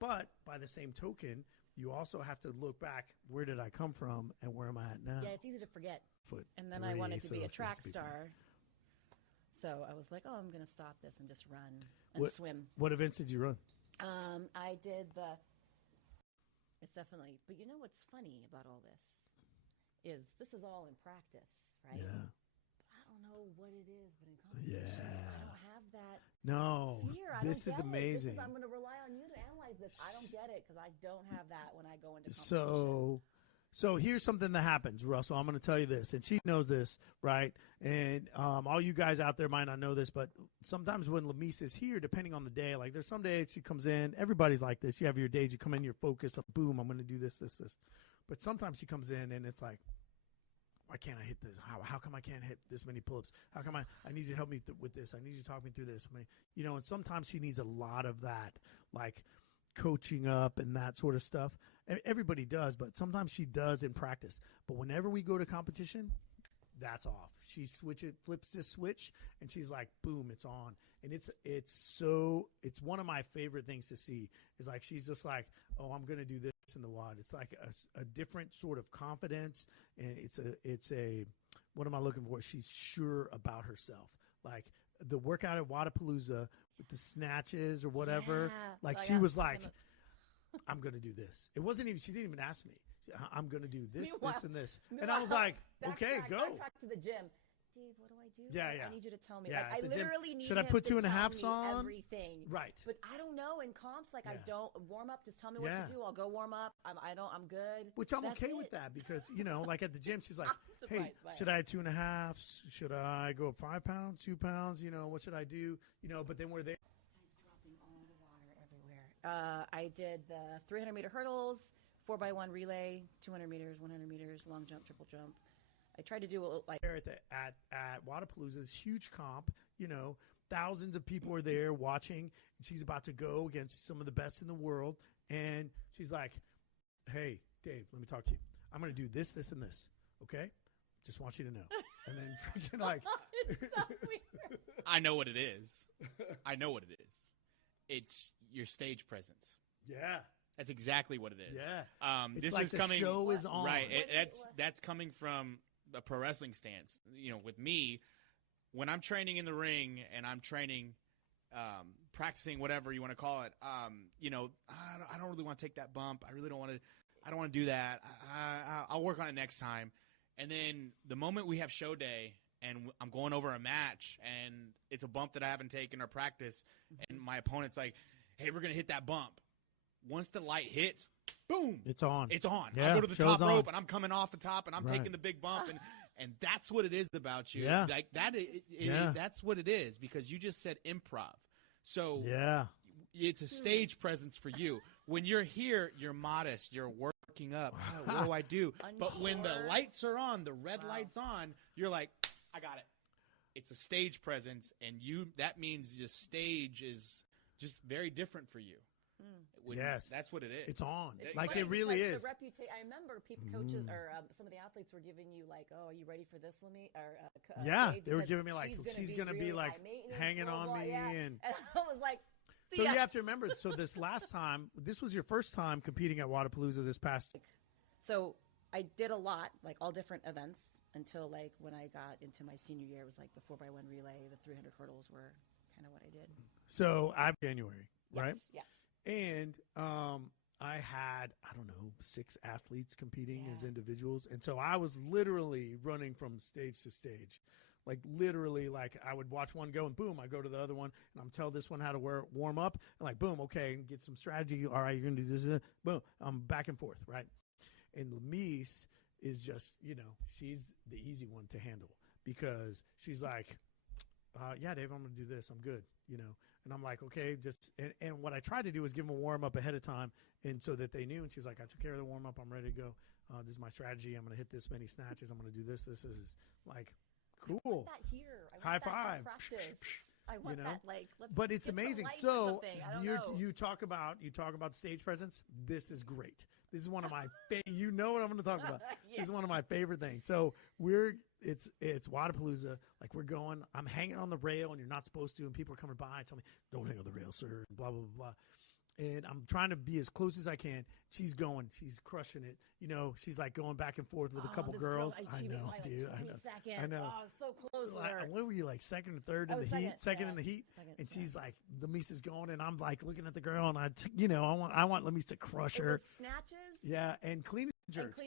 but by the same token, you also have to look back. Where did I come from and where am I at now? Yeah. It's easy to forget. And then I wanted to be a track star. So I was like, oh, I'm going to stop this and just run and swim. What events did you run? I did it's definitely, but what's funny about all this is all in practice, right? Yeah. I don't know what it is, but in competition, I don't have that fear. This is amazing. I'm going to rely on you to analyze this. I don't get it because I don't have that when I go into competition. So here's something that happens, Russell. I'm going to tell you this, and she knows this, right? And all you guys out there might not know this, but sometimes when Lameace is here, depending on the day, like there's some days she comes in, everybody's like this. You have your days, you come in, you're focused, boom, I'm going to do this. But sometimes she comes in and it's like, why can't I hit this? How come I can't hit this many pull-ups? How come I need you to help me with this? I need you to talk me through this. I mean, and sometimes she needs a lot of that, like coaching up and that sort of stuff. Everybody does, but sometimes she does in practice. But whenever we go to competition, that's off. She flips this switch, and she's like, boom, it's on. And it's one of my favorite things to see is like, she's just like, oh, I'm going to do this in the WOD. It's like a different sort of confidence. And it's a, what am I looking for? She's sure about herself. Like the workout at Wadapalooza with the snatches or whatever, like she was like, I'm going to do this. It wasn't even, she didn't even ask me. I'm going to do this, this, and this. And I was like, okay, go. Back to the gym. Steve, what do I do? Yeah. I need you to tell me. Yeah, like, I literally need should I him put to 2.5s tell me on? everything. Right. But I don't know. In comps, like I don't warm up. Just tell me what to do. I'll go warm up. I'm good. Which I'm okay with that because, like at the gym, she's like, hey, should I have 2.5s? Should I go up 5 pounds, 2 pounds? What should I do? But then we're there. Dropping all the water everywhere. I did the 300-meter hurdles, 4x1 relay, 200 meters, 100 meters, long jump, triple jump. I tried to do like at Wadapalooza's huge comp. Thousands of people are there watching, and she's about to go against some of the best in the world. And she's like, "Hey, Dave, let me talk to you. I'm going to do this, this, and this. Okay, just want you to know." And then freaking like, it's so weird. I know what it is. It's your stage presence. Yeah. That's exactly what it is. Yeah. This like is the coming. Show is on. Right. That's coming from a pro wrestling stance. With me, when I'm training in the ring and I'm training, practicing whatever you want to call it, I don't really want to take that bump. I don't want to do that. I'll work on it next time. And then the moment we have show day and I'm going over a match and it's a bump that I haven't taken or practice, and my opponent's like, hey, we're going to hit that bump. Once the light hits, boom. It's on. Yeah, I go to the top rope and I'm coming off the top and I'm taking the big bump. And that's what it is about you. Yeah. Like that. That's what it is because you just said improv. So it's a stage presence for you. When you're here, you're modest. You're working up. Oh, what do I do? But when the lights are on, the red light's on, you're like, I got it. It's a stage presence. And that means just stage is just very different for you. Yes, that's what it is. It's on. It's like it really is. I remember coaches or some of the athletes were giving you like, "Oh, are you ready for this, Lameace?" They were giving me like, she's gonna be like hanging on me, and I was like, so you have to remember. So this last time, this was your first time competing at Wadapalooza this past. So I did a lot, like all different events, until like when I got into my senior year, it was like the 4x1 relay, the 300 hurdles were kind of what I did. So I'm January, right? Yes. And I had, 6 athletes competing as individuals. And so I was literally running from stage to stage. Like literally, like I would watch one go and boom, I go to the other one and I'm tell this one how to warm up. And like, boom, okay, and get some strategy. All right, you're going to do this. Boom, I'm back and forth, right? And Lameace is just, she's the easy one to handle because she's like, yeah, Dave, I'm going to do this. I'm good, And I'm like, okay, and what I tried to do was give them a warm up ahead of time, and so that they knew. And she was like, I took care of the warm up. I'm ready to go. This is my strategy. I'm going to hit this many snatches. I'm going to do this. This is like cool. I want that here. High five. Practice. I want that. Like, but it's amazing. So you talk about the stage presence. This is great. This is one of my you know what I'm going to talk about. This is one of my favorite things. So it's Wadapalooza. Like we're going. I'm hanging on the rail, and you're not supposed to. And people are coming by, and tell me, "Don't hang on the rail, sir." And blah blah blah. And I'm trying to be as close as I can. She's going. She's crushing it. She's like going back and forth with a couple girls. I know, dude. I know. Oh, so close with her. What were you, like second or third in the heat? Second in the heat. And she's like, Lameace is going, and I'm like looking at the girl, and I want Lameace to crush her. Snatches. Yeah, and clean jerks.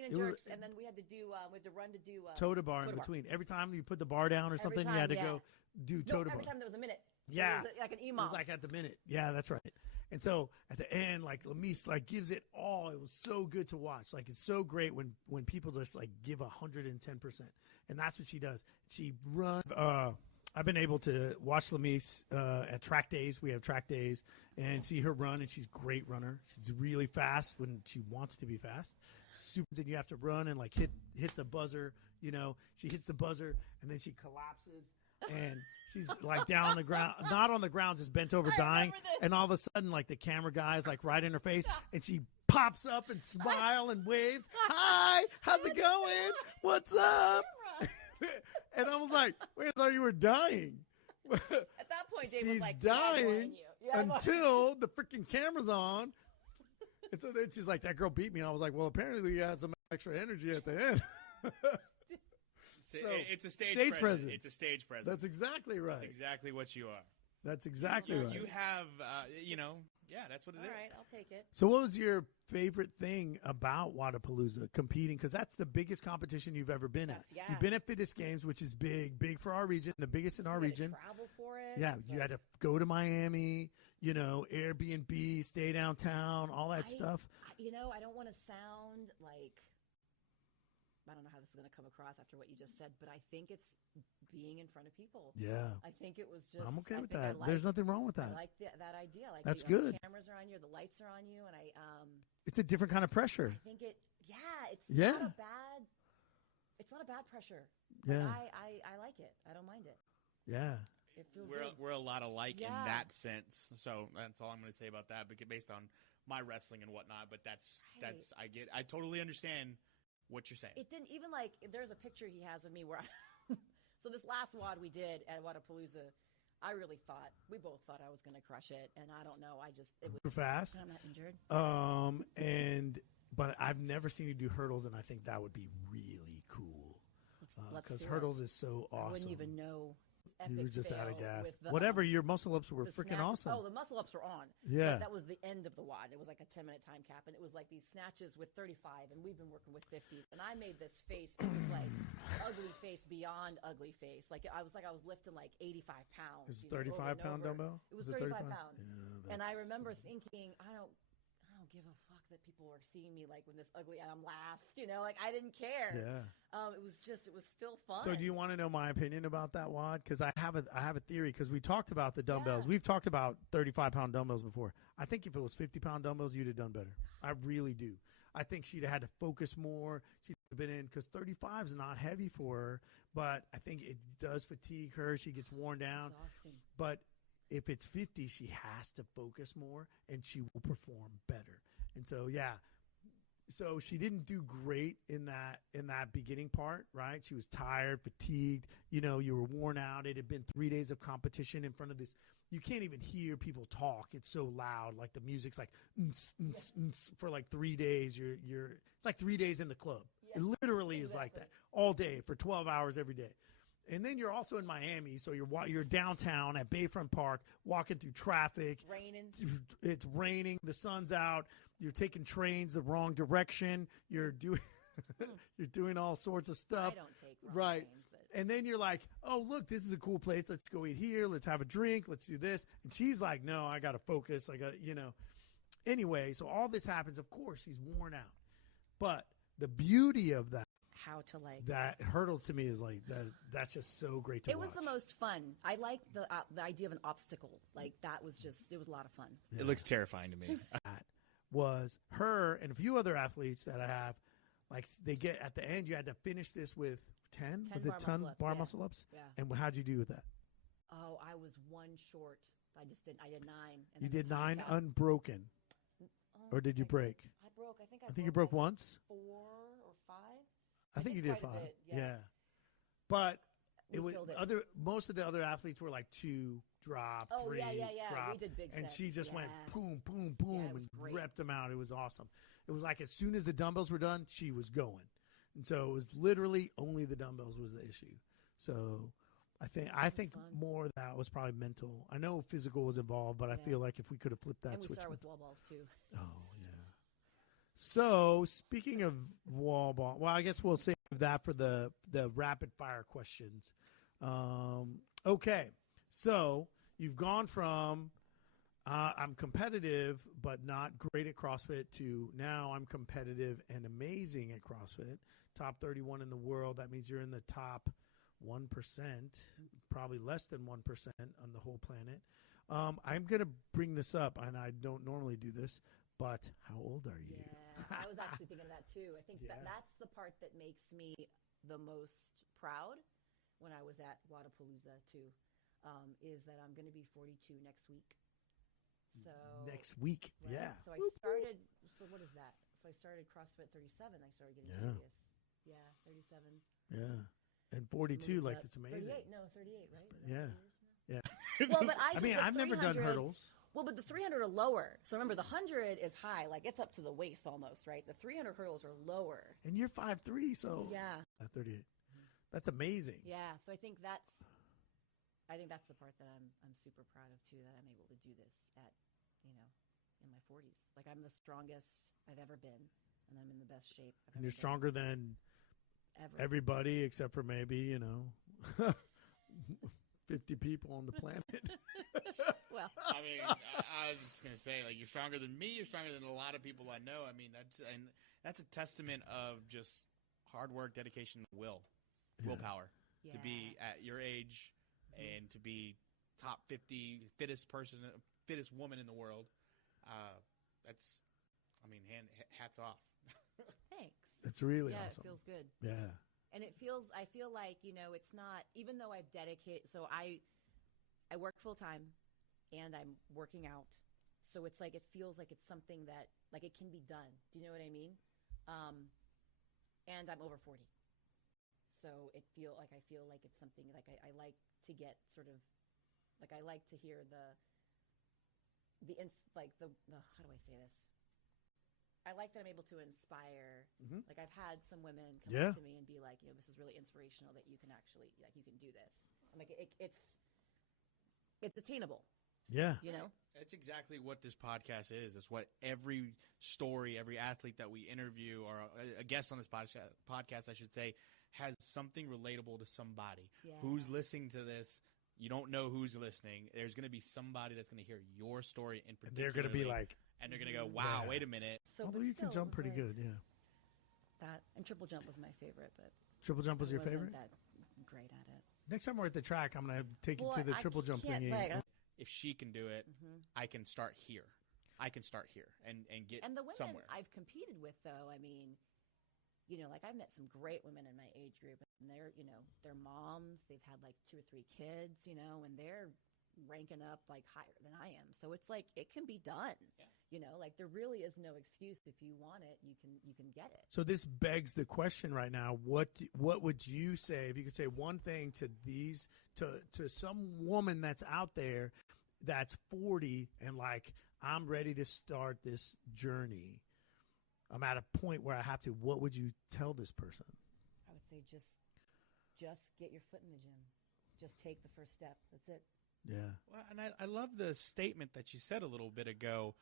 And then we had to run to do toe to bar in between. Every time you put the bar down or something, you had to go do toe to bar. Every time there was a minute. Yeah, It was like an EMOM. It was like at the minute. Yeah, that's right. And so at the end, like Lameace like gives it all. It was so good to watch. Like it's so great when people just like give 110%. And that's what she does. She runs. I've been able to watch Lameace at track days. We have track days and see her run, and she's a great runner. She's really fast when she wants to be fast. Super, and you have to run and like hit the buzzer. You know, she hits the buzzer and then she collapses and she's like down on the ground, not on the ground, just bent over, dying. And all of a sudden, like the camera guy is like right in her face, and she pops up and smile and waves. Hi, how's it going? What's up? And I was like, wait, I thought you were dying. At that point, Dave was She's like, dying yeah, until the freaking camera's on. And so then she's like, that girl beat me. And I was like, well, apparently you had some extra energy at the end. So it's a stage presence. It's a stage presence. That's exactly right. That's exactly what you are. That's exactly right. You have, that's what it is. All right, I'll take it. So what was your favorite thing about Wadapalooza, competing? Because that's the biggest competition you've ever been at. Yeah. You've been at Fitness Games, which is big for our region, the biggest in our region. Travel for it. Yeah, you had to go to Miami, Airbnb, stay downtown, all that stuff. I don't want to sound like, I don't know how this is going to come across after what you just said, but I think it's being in front of people. Yeah. I think it was just. I'm okay with that. There's nothing wrong with that. I like that idea. Like, that's good. The cameras are on you, the lights are on you, and it's a different kind of pressure. I think it's not a bad pressure. Yeah. I like it. I don't mind it. Yeah. It feels we're a lot alike in Yeah. that sense. So that's all I'm going to say about that, because based on my wrestling and whatnot. But I totally understand what you're saying. It didn't even there's a picture he has of me where so this last WOD we did at Wadapalooza, we both thought I was going to crush it, and I don't know, it was fast. I'm not injured. But I've never seen you do hurdles, and I think that would be really cool. Because hurdles is so awesome. I wouldn't even know. You were just out of gas. The, Whatever, your muscle ups were freaking snatches. awesome. Oh, the muscle ups were on. Yeah. But that was the end of the WOD. It was like a 10-minute time cap, and it was like these snatches with 35, and we've been working with 50s. And I made this face. It was like ugly face beyond ugly face. I was lifting like 85 pounds. Is it 35-pound dumbbell? It was 35 pounds. Yeah, and I remember thinking, I don't give a fuck that people are seeing me like when this ugly and I'm last, I didn't care. Yeah. It was still fun. So do you want to know my opinion about that WOD? Because I have a theory, because we talked about the dumbbells. Yeah. We've talked about 35-pound dumbbells before. I think if it was 50-pound dumbbells, you'd have done better. I really do. I think she'd have had to focus more. She'd have been in, because 35 is not heavy for her, but I think it does fatigue her. She gets worn down. Exhausting. But if it's 50, she has to focus more, and she will perform better. And so, yeah. So she didn't do great in that beginning part, right? She was tired, fatigued. You were worn out. It had been 3 days of competition in front of this. You can't even hear people talk. It's so loud. Like the music's like for like 3 days. It's like 3 days in the club. Yeah, it literally is like that all day for 12 hours every day. And then you're also in Miami, so you're downtown at Bayfront Park, walking through traffic. It's raining. The sun's out. You're taking trains the wrong direction. You're doing all sorts of stuff. I don't take wrong trains, but. And then you're like, oh, look, this is a cool place. Let's go eat here. Let's have a drink. Let's do this. And she's like, no, I got to focus. I got Anyway, so all this happens. Of course, she's worn out. But the beauty of that. How to that hurdles to me is like that. That's just so great to watch. It was the most fun. I like the idea of an obstacle. Like that was it was a lot of fun. Yeah. It looks terrifying to me. That was her and a few other athletes that I have. Like they get at the end, you had to finish this with 10 was it 10 bar muscle ups? Yeah. And how'd you do with that? Oh, I was one short. I did 9. And you did 9 unbroken, or did you break? I broke. I think you broke once. 4 or 5. I think you did 5. Yeah. But it was most of the other athletes were like 2 drop, 3 drop. We did big sets. And she just went boom, boom, boom, and repped them out. It was awesome. It was like as soon as the dumbbells were done, she was going. And so it was literally only the dumbbells was the issue. So I think more that was probably mental. I know physical was involved, but I feel like if we could have flipped that switch. And we started with wall balls too. Oh, yeah. So, speaking of wall ball, well, I guess we'll save that for the rapid fire questions. Okay. So, you've gone from I'm competitive, but not great at CrossFit, to now I'm competitive and amazing at CrossFit. Top 31 in the world. That means you're in the top 1%, probably less than 1% on the whole planet. I'm going to bring this up, and I don't normally do this, but how old are you? Yeah, I was actually thinking of that too. I think that's the part that makes me the most proud when I was at Wadapalooza too, is that I'm going to be 42 next week. So Next week, right? yeah. So I started, so what is that? So I started CrossFit 37. I started getting serious. Yeah, 37. Yeah. And 42, like, it's amazing. 38, no, 38, right? Yeah. Yeah. Well, but I mean, think I've never done hurdles. Well, but the 300 are lower. So remember, the 100 is high, like it's up to the waist almost, right? The 300 hurdles are lower. And you're 5'3", so yeah, at 38, that's amazing. Yeah, so I think that's the part that I'm super proud of too. That I'm able to do this at, in my 40s. Like I'm the strongest I've ever been, and I'm in the best shape. And you're stronger than ever. Everybody except for maybe 50 people on the planet. Well, I mean, I was just gonna say, like, you're stronger than me. You're stronger than a lot of people I know. I mean, that's a testament of just hard work, dedication, willpower to be at your age and to be top 50 fittest woman in the world. Hats off. thanks. It's really awesome. awesome. It feels good. Yeah. And I feel like, it's not, even though I've dedicated, so I work full time and I'm working out. So it's like, it feels like it's something that, like, it can be done. Do you know what I mean? And I'm over 40. So I feel like it's something like I like to get sort of, like, I like to hear how do I say this? I like that I'm able to inspire. Mm-hmm. Like I've had some women come up to me and be like, this is really inspirational that you can actually, like, you can do this. I'm like, it's attainable. Yeah. That's exactly what this podcast is. It's what every story, every athlete that we interview, or a guest on this podcast, I should say, has something relatable to somebody. Yeah. Who's listening to this. You don't know who's listening. There's going to be somebody that's going to hear your story in particular. They're going to be like, and they're going to go, wow, wait a minute. So, although you can jump pretty good, yeah. That and triple jump was my favorite, but triple jump was your favorite? That great at it. Next time we're at the track, I'm going to take you to the triple jump thingy. If she can do it, I can start here. And get somewhere. And the women I've competed with, though, I mean, like I've met some great women in my age group, and they're moms. They've had like 2 or 3 kids, and they're ranking up like higher than I am. So it's like it can be done. Yeah. Like there really is no excuse. If you want it, you can get it. So this begs the question right now: what would you say if you could say one thing to some woman that's out there that's 40 and like, I'm ready to start this journey? I'm at a point where I have to. What would you tell this person? I would say just get your foot in the gym. Just take the first step. That's it. Yeah. Well, and I love the statement that you said a little bit ago.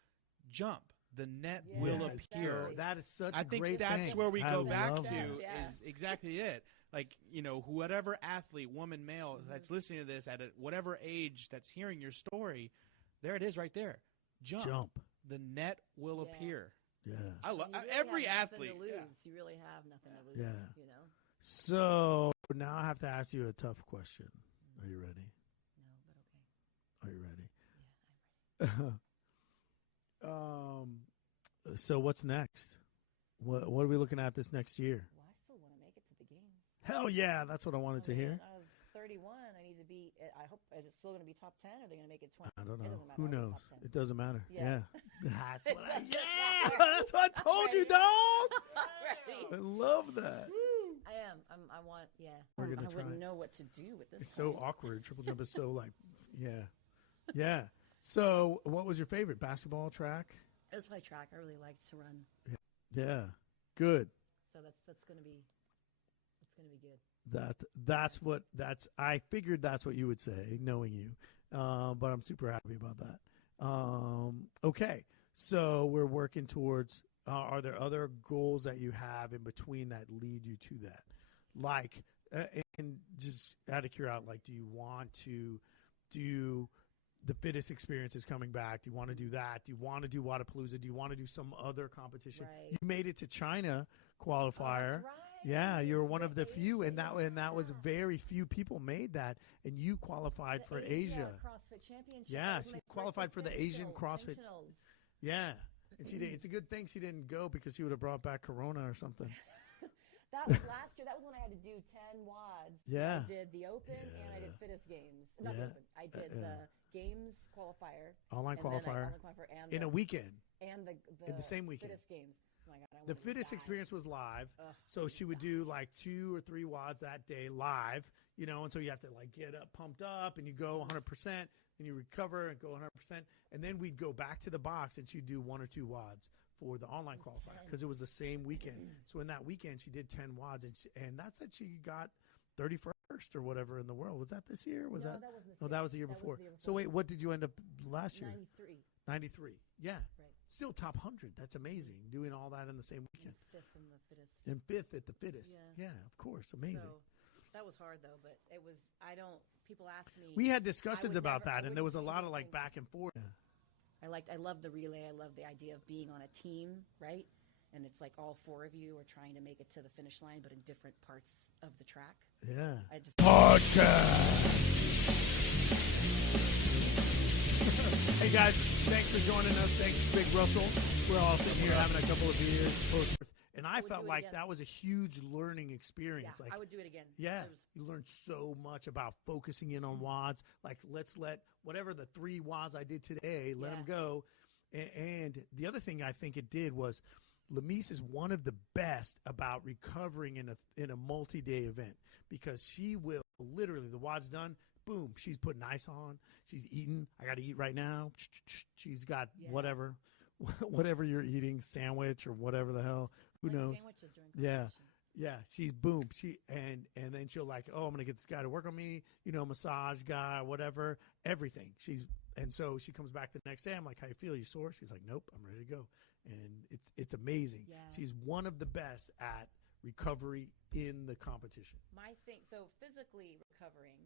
Jump. The net will appear. So that is such a great thing. I think that's where we go back to Yeah. is exactly it. Like, whatever athlete, woman, male, that's listening to this at whatever age that's hearing your story, there it is right there. Jump. The net will appear. Yeah. I love really every have athlete. nothing to lose. You really have nothing to lose. Yeah. So now I have to ask you a tough question. Are you ready? No, but okay. Are you ready? Yeah, I'm ready. So what's next? What are we looking at this next year? Well, I still want to make it to the games. Hell yeah, that's what I wanted to hear. I was 31. I need to be. I hope. Is it still going to be top 10? Or are they going to make it 20? I don't know. It doesn't matter. Who I'll be knows? top 10. It doesn't matter. Yeah. That's what that's what I told you, dog. I love that. I am. I want. Yeah. We're gonna I try. wouldn't know what to do with this. It's so awkward. Triple jump is so like, yeah. So, what was your favorite? Basketball, track? It was probably track. I really liked to run. Yeah. Good. So that's gonna be. It's gonna be good. I figured that's what you would say, knowing you. But I'm super happy about that. Okay. So we're working towards, are there other goals that you have in between that lead you to that? Like, and just out of curiosity, like, do you want to do the fittest experience is coming back. Do you want to do that? Do you want to do Wadapalooza? Do you want to do some other competition? Right. You made it to China qualifier. Oh, that's right. Yeah, you were one of the few, and that yeah. was very few people made that, and you qualified for Asia. CrossFit Championship. Yeah, she qualified for the Asian CrossFit. Nationals. Yeah, and she did. It's a good thing she didn't go because she would have brought back Corona or something. That was last year. That was when I had to do 10 WODs. Yeah. I did the Open and I did Fittest Games. Not the Open. I did the Games qualifier. Online qualifier. And in a weekend. And in the same weekend. Fittest Games. Oh my God, the fittest experience was live. Ugh, so she would do like 2 or 3 WODs that day live, you know, and so you have to like get up, pumped up, and you go 100%, and you recover and go 100%. And then we'd go back to the box and she'd do 1 or 2 WODs for the online qualifier because it was the same weekend. So in that weekend, she did 10 WODs, and that's that she got 31st or whatever in the world. Was that this year? That wasn't this that was the year before. So wait, what did you end up last year? 93. Yeah. Right. Still top 100. That's amazing. Doing all that in the same weekend. And 5th in the fittest. And 5th at the fittest. Yeah, of course. Amazing. So that was hard though, but it was, people ask me. We had discussions about that, and there was a lot of like back and forth. I love the relay. I love the idea of being on a team, right? And it's like all 4 of you are trying to make it to the finish line, but in different parts of the track. Yeah. Podcast. Hey guys, thanks for joining us. Thanks, Big Russell. We're all sitting here having a couple of beers. And I felt like that was a huge learning experience. Yeah, like, I would do it again. Yeah, you learned so much about focusing in on WODs. Like, let's let whatever the 3 WODs I did today, let them go. And the other thing I think it did was Lameace is one of the best about recovering in a multi-day event because she will literally, the WOD's done, boom, she's putting ice on, she's eating. I got to eat right now. She's got whatever you're eating, sandwich or whatever the hell. Who knows? Sandwiches during competition. Yeah. She's boom. And then she'll like, oh, I'm gonna get this guy to work on me, massage guy, whatever, everything. And so she comes back the next day. I'm like, how you feel? You sore? She's like, nope, I'm ready to go. And it's amazing. Yeah. She's one of the best at recovery in the competition. So physically recovering,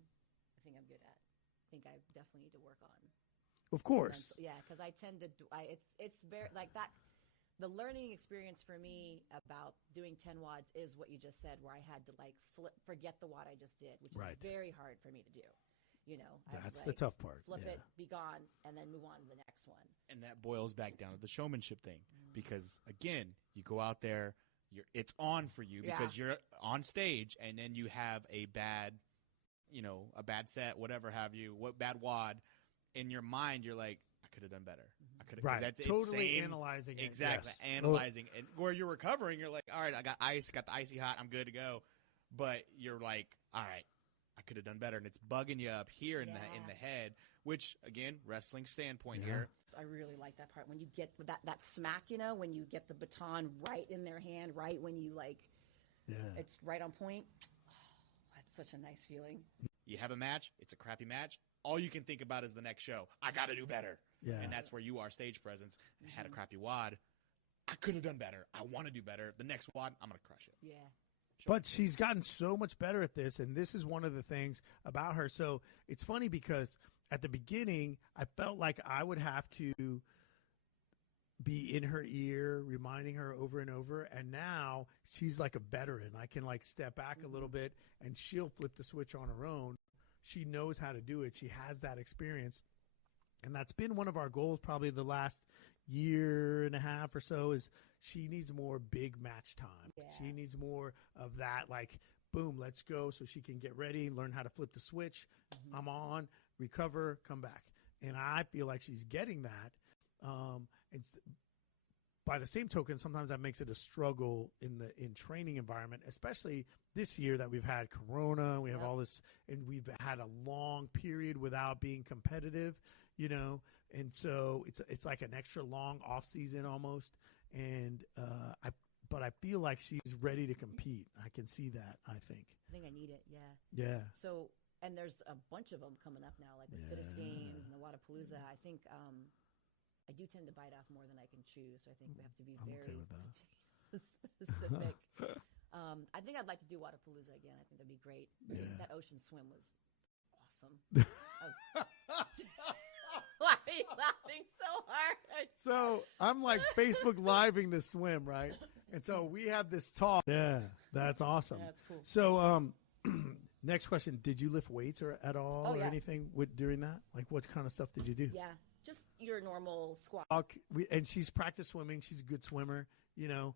I think I'm good at. I think I definitely need to work on. Of course. Yeah, because I tend to. It's very like that. The learning experience for me about doing 10 WODs is what you just said, where I had to like forget the WOD I just did, which is very hard for me to do. That's the tough part. Flip it, be gone, and then move on to the next one. And that boils back down to the showmanship thing, because again, you go out there, it's on for you because you're on stage, and then you have a bad set, whatever have you, bad WOD. In your mind, you're like, I could have done better. I could have. Right. That's totally analyzing it. Exactly. Yes. Analyzing. And where you're recovering, you're like, all right, I got ice, got the icy hot, I'm good to go. But you're like, all right, I could have done better. And it's bugging you up here in the head, which, again, wrestling standpoint here. I really like that part. When you get that smack, when you get the baton right in their hand, right when you it's right on point. Oh, that's such a nice feeling. You have a match. It's a crappy match. All you can think about is the next show. I got to do better. Yeah. And that's where you are, stage presence. I had a crappy WOD. I could have done better. I want to do better. The next WOD, I'm going to crush it. Yeah. But she's gotten so much better at this, and this is one of the things about her. So it's funny because at the beginning, I felt like I would have to be in her ear, reminding her over and over. And now she's like a veteran. I can like step back a little bit, and she'll flip the switch on her own. She knows how to do it. She has that experience. And that's been one of our goals probably the last year and a half or so is she needs more big match time. Yeah. She needs more of that, like, boom, let's go, so she can get ready, learn how to flip the switch. I'm on, recover, come back. And I feel like she's getting that. And by the same token, sometimes that makes it a struggle in training environment, especially this year that we've had Corona, we have all this, and we've had a long period without being competitive, and so it's like an extra long off season almost. And but I feel like she's ready to compete. I can see that. I think I need it. Yeah. Yeah. So, and there's a bunch of them coming up now, like the Fittest Games and the Wadapalooza. I think I do tend to bite off more than I can chew, so I think we have to be very specific. I think I'd like to do Wadapalooza again. I think that'd be great. Yeah. That ocean swim was awesome. Why are you laughing so hard? So I'm like Facebook living this swim, right? And so we have this talk. Yeah, that's awesome. That's cool. So next question: did you lift weights at all or yeah. anything during that? Like, what kind of stuff did you do? Yeah, just your normal squat. And she's practiced swimming. She's a good swimmer, you know.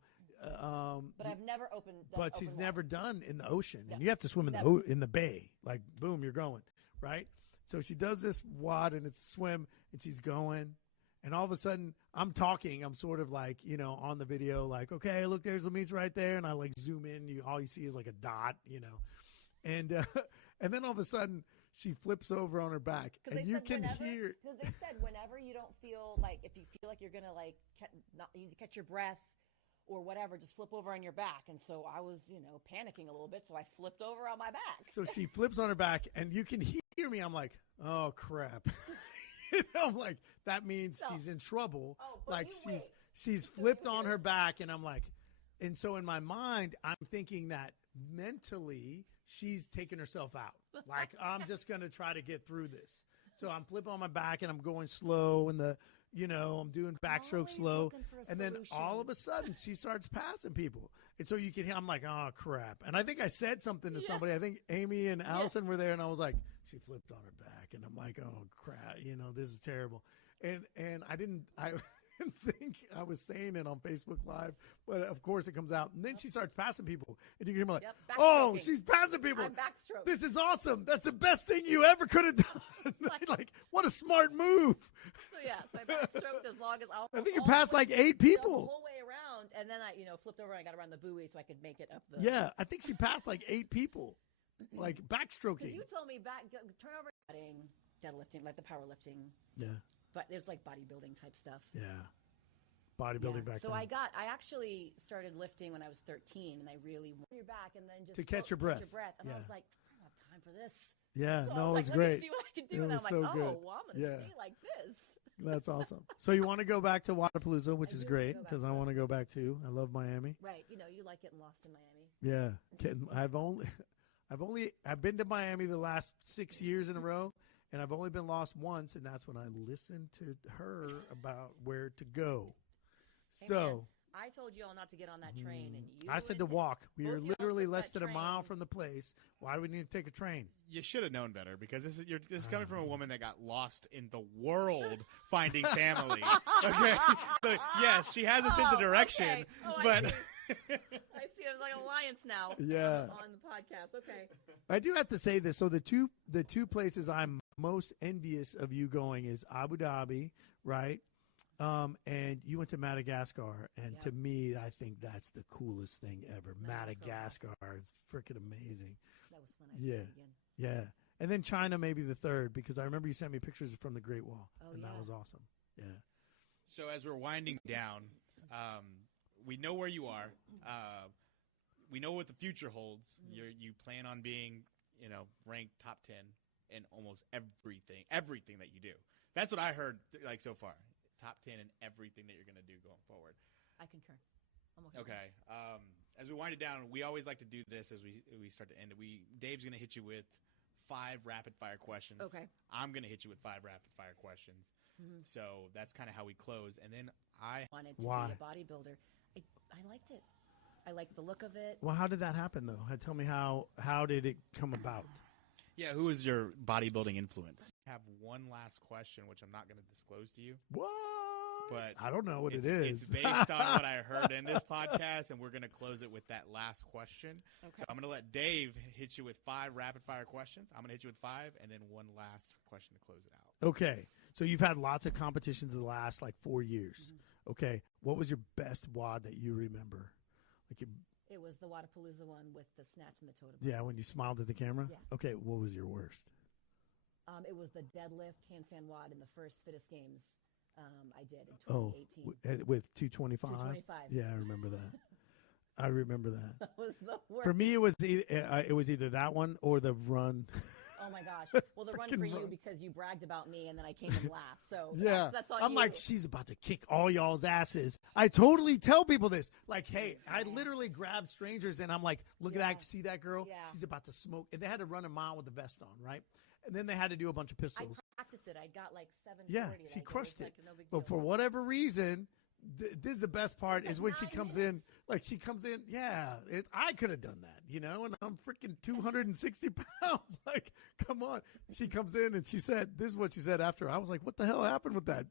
But I've never opened. But she's never done in the ocean, and you have to swim in the bay. Like, boom, you're going, right? So she does this wad, and it's swim, and she's going, and all of a sudden, I'm talking. I'm sort of like, you know, on the video, like, okay, look, there's Lameace right there, and I like zoom in. All you see is like a dot, you know, and then all of a sudden, she flips over on her back, and you can hear. Because they said whenever you don't feel like, if you feel like you're gonna like, you need to catch your breath. Or whatever, just flip over on your back. And so I was, you know, panicking a little bit, so I flipped over on my back. So she flips on her back, and you can hear me. I'm like, oh, crap. I'm like, that means she's in trouble. Oh, like, she's flipped on her back, and I'm like, and so in my mind, I'm thinking that mentally she's taking herself out. Like, I'm just going to try to get through this. So I'm flipping on my back, and I'm going slow, and you know, I'm doing backstroke slow. And then all of a sudden, she starts passing people. And so you can hear, I'm like, oh, crap. And I think I said something to somebody. I think Amy and Allison were there, and I was like, she flipped on her back. And I'm like, oh, crap. You know, this is terrible. And I didn't think I was saying it on Facebook Live. But, of course, it comes out. And then she starts passing people. And you can hear me like, oh, she's passing people. I'm backstroke. This is awesome. That's the best thing you ever could have done. Like, what a smart move. So I backstroked as long as I think you passed like 8 people. The whole way around, and then I, you know, flipped over and I got around the buoy so I could make it up the. Yeah, I think she passed like 8 people, like backstroking. Because you told me turn over, deadlifting, like the powerlifting. Yeah. But there's like bodybuilding type stuff. Yeah. Bodybuilding back then. So I actually started lifting when I was 13, and I really wanted your back, and then just to catch your breath. And I was like, I don't have time for this. Yeah, so no, I was it was like, great. Let me see what I can do, and I'm like, so oh, good. well, I'm gonna stay like this. That's awesome. So you want to go back to Wadapalooza, which is great because I want to go back too. I love Miami. Right. You know, you like getting lost in Miami. Yeah. I've been to Miami the last 6 years in a row, and I've only been lost once, and that's when I listened to her about where to go. Hey, so. Man, I told you all not to get on that train, and I said to walk. We are literally less than a mile from the place. Why do we need to take a train? You should have known better because this is coming from a woman that got lost in the world finding family. Okay, but yes, she has a sense of direction, okay. but I see. There's like an alliance now. Yeah. On the podcast. Okay. I do have to say this. So the two places I'm most envious of you going is Abu Dhabi, right? And you went to Madagascar, and to me, I think that's the coolest thing ever. Madagascar is freaking amazing. That was fun. Yeah. And then China, maybe the third, because I remember you sent me pictures from the Great Wall, and that was awesome. Yeah. So as we're winding down, we know where you are. We know what the future holds. You plan on being, you know, ranked top 10 in almost everything that you do. That's what I heard like so far. Top 10 in everything that you're going to do going forward. I concur. I'm okay. As we wind it down, we always like to do this as we start to end it. Dave's going to hit you with 5 rapid fire questions. Okay. I'm going to hit you with 5 rapid fire questions. Mm-hmm. So that's kind of how we close. And then I wanted to be a bodybuilder. I liked it. I liked the look of it. Well, how did that happen though? Tell me how did it come about? Yeah, who was your bodybuilding influence? I have one last question, which I'm not going to disclose to you. What? But I don't know what it is. It's based on what I heard in this podcast, and we're going to close it with that last question. Okay. So I'm going to let Dave hit you with 5 rapid-fire questions. I'm going to hit you with 5, and then one last question to close it out. Okay. So you've had lots of competitions in the last, 4 years. Mm-hmm. Okay. What was your best WOD that you remember? It was the Wadapalooza one with the snatch and the totem. Yeah, when you smiled at the camera? Yeah. Okay, what was your worst? It was the deadlift handstand WOD in the first Fittest Games I did in 2018. With 225? 225. Yeah, I remember that. I remember that. That was the worst. For me, it was either that one or the run. Oh my gosh! Well, the run for you because you bragged about me and then I came in last. So yeah, that's all. I'm like, she's about to kick all y'all's asses. I totally tell people this. Like, hey, I literally grab strangers and I'm like, look at that, see that girl? Yeah. She's about to smoke. And they had to run a mile with the vest on, right? And then they had to do a bunch of pistols. practiced it. I got like 740. Yeah, she crushed it. But for whatever reason, this is the best part is when she comes in. Like she comes in, I could have done that, and I'm freaking 260 pounds. Like, come on. She comes in and she said, this is what she said after. I was like, what the hell happened with that?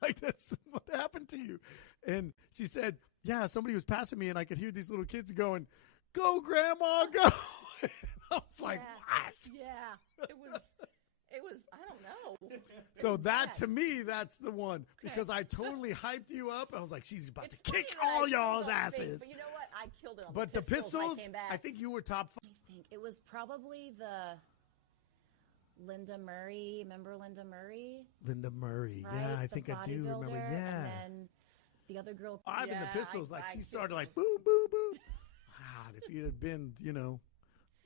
Like, that's what happened to you? And she said, yeah, somebody was passing me and I could hear these little kids going, go, Grandma, go. I was like, what? Yeah, it was, I don't know. So to me, that's the one because I totally hyped you up. I was like, she's about to kick all y'all's asses. But you know what? I killed it on but the pistols. I think you were top 5. I think it was probably the Linda Murray. Remember Linda Murray? Linda Murray. Right? Yeah, I think I do remember. Yeah. And then the other girl. I've been the pistols. She started like boom, boom, boom. God, if you'd have been,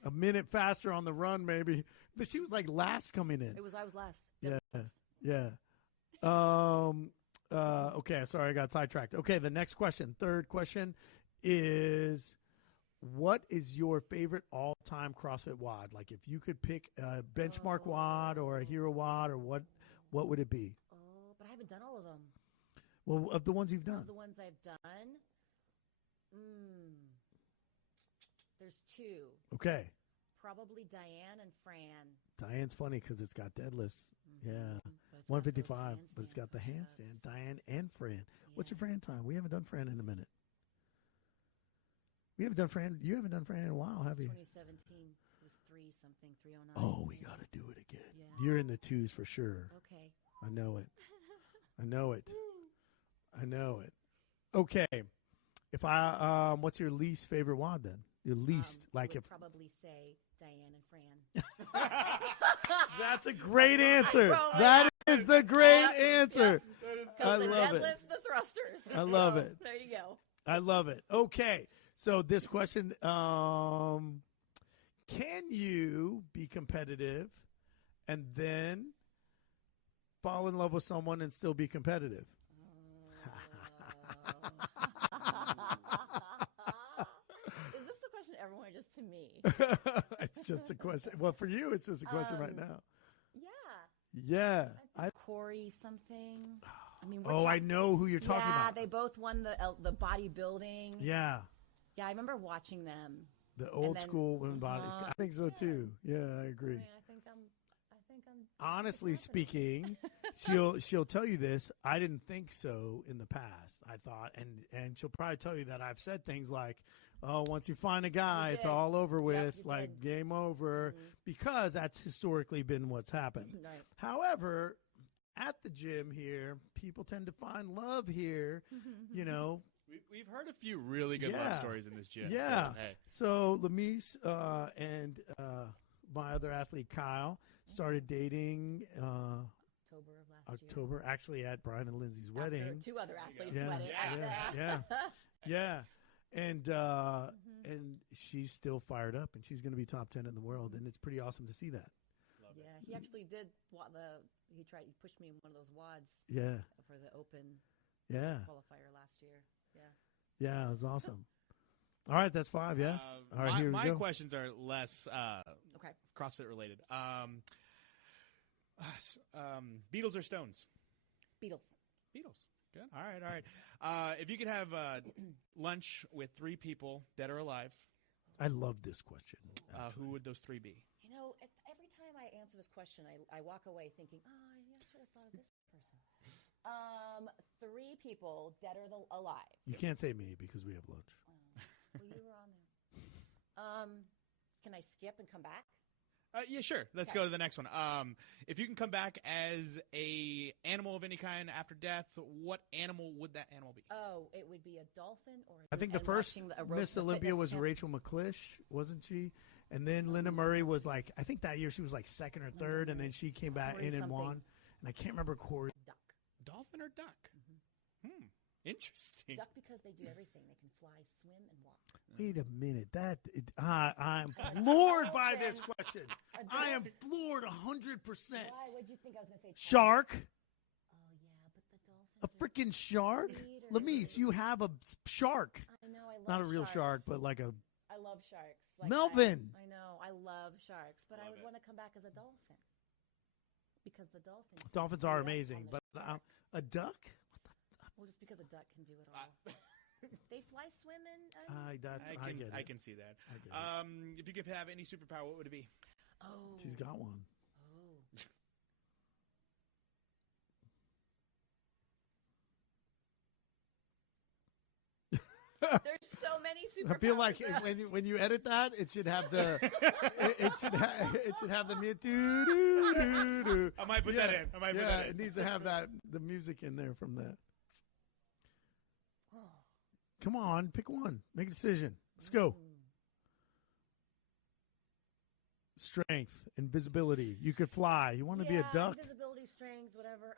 a minute faster on the run, maybe. But she was like last coming in. I was last. Yeah. Okay, sorry, I got sidetracked. Okay, the next question, third question is, what is your favorite all-time CrossFit WOD? Like if you could pick a benchmark WOD or a hero WOD or what would it be? Oh, but I haven't done all of them. Well, of the ones you've done. Of the ones I've done, there's 2. Okay. Probably Diane and Fran. Diane's funny because it's got deadlifts. Yeah. 155, but it's got the handstand. Diane and Fran. Yeah. What's your Fran time? We haven't done Fran in a minute. You haven't done Fran in a while, have you? 2017. It was 3-something, 309. Oh, we got to do it again. Yeah. You're in the 2s for sure. Okay. I know it. I know it. I know it. Okay. If what's your least favorite WOD then? Your least, I would probably say Diane and Fran. That's a great answer. That is the great answer. Yeah. I love it. Deadlifts, the thrusters. I love it. There you go. I love it. Okay. So this question, can you be competitive and then fall in love with someone and still be competitive? Is this the question to everyone or just to me? It's just a question. Well, for you, it's just a question right now. Yeah. Yeah. Corey something. I mean, I know who you're talking about. Yeah, they both won the bodybuilding. Yeah. Yeah, I remember watching them. The old school women body. I think so too. Yeah, I agree. I think I'm honestly speaking, she'll tell you this. I didn't think so in the past. I thought, and she'll probably tell you that I've said things like, "Oh, once you find a guy, it's all over with. Like game over," because that's historically been what's happened. Right. However, at the gym here, people tend to find love here. We've heard a few really good love stories in this gym. Yeah. So, So Lameace and my other athlete Kyle started dating October of last year. Actually at Brian and Lindsay's wedding. After 2 other athletes' Yeah. wedding. Yeah. And she's still fired up, and she's going to be top 10 in the world, and it's pretty awesome to see that. Yeah, he actually did. He pushed me in one of those WODs. Yeah. For the Open. Yeah. Qualifier last year. Yeah. Yeah, it was awesome. All right, that's 5. Yeah. All right, here we my go. questions are less CrossFit related. Beatles or Stones? Beatles. Good. All right. If you could have lunch with 3 people, dead or alive, I love this question. who would those 3 be? Every time I answer this question, I walk away thinking, I should have thought of this person. 3 people, dead or alive. You can't say me because we have lunch. Well, you were on there. Can I skip and come back? Yeah, sure. Let's go to the next one. If you can come back as a animal of any kind after death, what animal would that animal be? Oh, it would be a dolphin or I think the first Miss Olympia was Rachel McClish, wasn't she? And then Linda Murray was like, I think that year she was like 2nd or 3rd, and then she came back in and won. And I can't remember Corey. Duck. Dolphin or duck? Mm-hmm. Interesting. Duck because they do everything. They can fly, swim, and walk. Wait a minute. I'm floored by this question. I am floored 100%. Why? What did you think I was going to say? Shark? Oh, yeah, but the dolphins. A freaking shark? Lameace, you have a shark. I know. I love Not a real sharks. shark, but like a... I love sharks. Like Melvin. I know. I love sharks, but I would want to come back as a dolphin. Because the dolphins. Dolphins are amazing, but a duck? Well, just because a duck can do it all. They fly, swim, and I can see that. If you could have any superpower, what would it be? Oh, She's got one. There's so many superpowers. I feel like when you edit that, it should have the it should have the do. I might put that in. Put that in. It needs to have the music in there from that. Come on, pick one. Make a decision. Let's go. Strength, invisibility. You could fly. You want to be a duck? Invisibility, strength, whatever.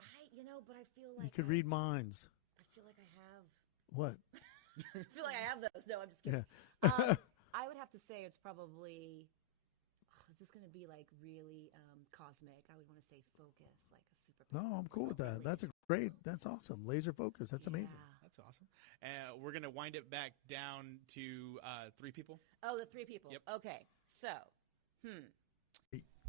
But I feel like you could read minds. I feel like I have. What? I feel like I have those. No, I'm just kidding. Yeah. I would have to say it's probably. Is this going to be like really cosmic? I would want to say focus, like a superpower. No, I'm cool with that. That's awesome. Laser focus. That's amazing. That's awesome. We're going to wind it back down to 3 people. Oh, the 3 people. Yep. Okay. So,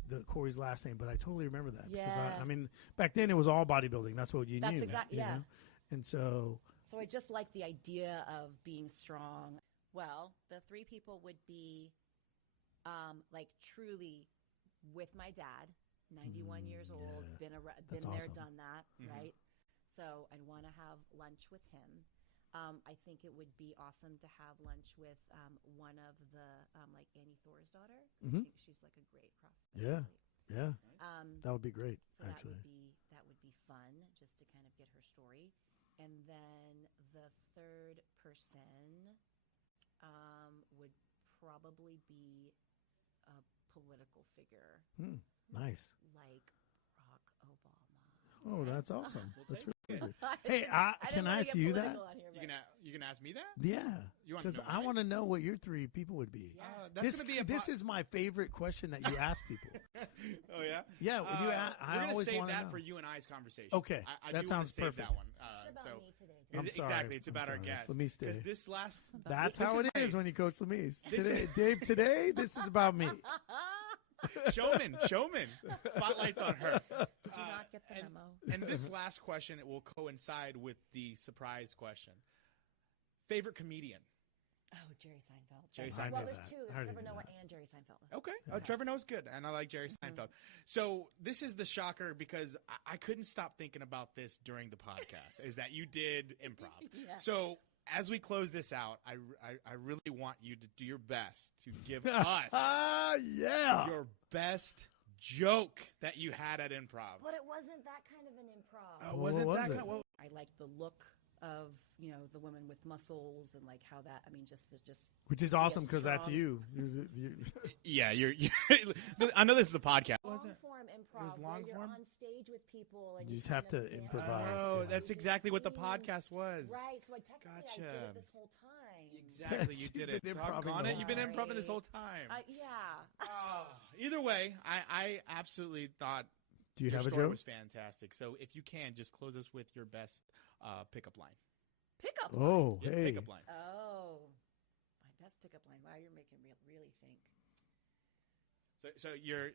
The Corey's last name, but I totally remember that. Yeah. Because I mean, back then it was all bodybuilding. That's what you knew. That's exactly, yeah. Know? And so I just like the idea of being strong. Well, the 3 people would be like truly with my dad, 91 years old, been there, awesome. done that, right? So I'd want to have lunch with him. I think it would be awesome to have lunch with one of the like Annie Thor's daughter. I think she's like a great CrossFit athlete. Yeah. That would be great. So actually, that would be fun just to kind of get her story. And then the third person would probably be a political figure. Nice. Like Barack Obama. Oh, that's awesome. That's really good. I Hey, can I ask you that? You can ask me that? Yeah. You want Because to know I mine? want to know what your 3 people would be. Yeah. This is my favorite question that you ask people. Oh, yeah? Yeah. We're going to always save wanna that know. for you and I's conversation. Okay. I that do sounds wanna save perfect. that one. It's about me today. I'm sorry. Exactly. It's about our sorry. guest. Let me stay. This last... That's this how it is when you coach Lameace. Today, this is about me. Showman. Spotlight's on her. Did you not get the memo? And this last question, it will coincide with the surprise question. Favorite comedian? Oh, Jerry Seinfeld. Jerry Well, Seinfeld. there's 2. There's Trevor Noah and Jerry Seinfeld. Okay. Trevor Noah's good, and I like Jerry Seinfeld. So this is the shocker because I couldn't stop thinking about this during the podcast, is that you did improv. Yeah. So as we close this out, I really want you to do your best to give us your best joke that you had at improv. But it wasn't that kind of an improv. Oh, wasn't what that was kind it? of... I like the look of, the women with muscles and like how that, just Which is awesome because that's strong. you. Yeah, you're I know this is a podcast. long form improv. It was long where form? You're on stage with people and You just have to improvise. Oh, Yeah. that's exactly what the podcast was. Right. So I technically I did it this whole time. Exactly, you did it. She's been improving Doggone the it, whole you've been time. improving this whole time. Yeah. Either way, I absolutely thought Do you your have a story joke? was fantastic. So if you can, just close us with your best pickup line. Pickup. Oh, Yeah, hey. pickup line. Oh, my best pickup line. Wow, you're making me really think. So your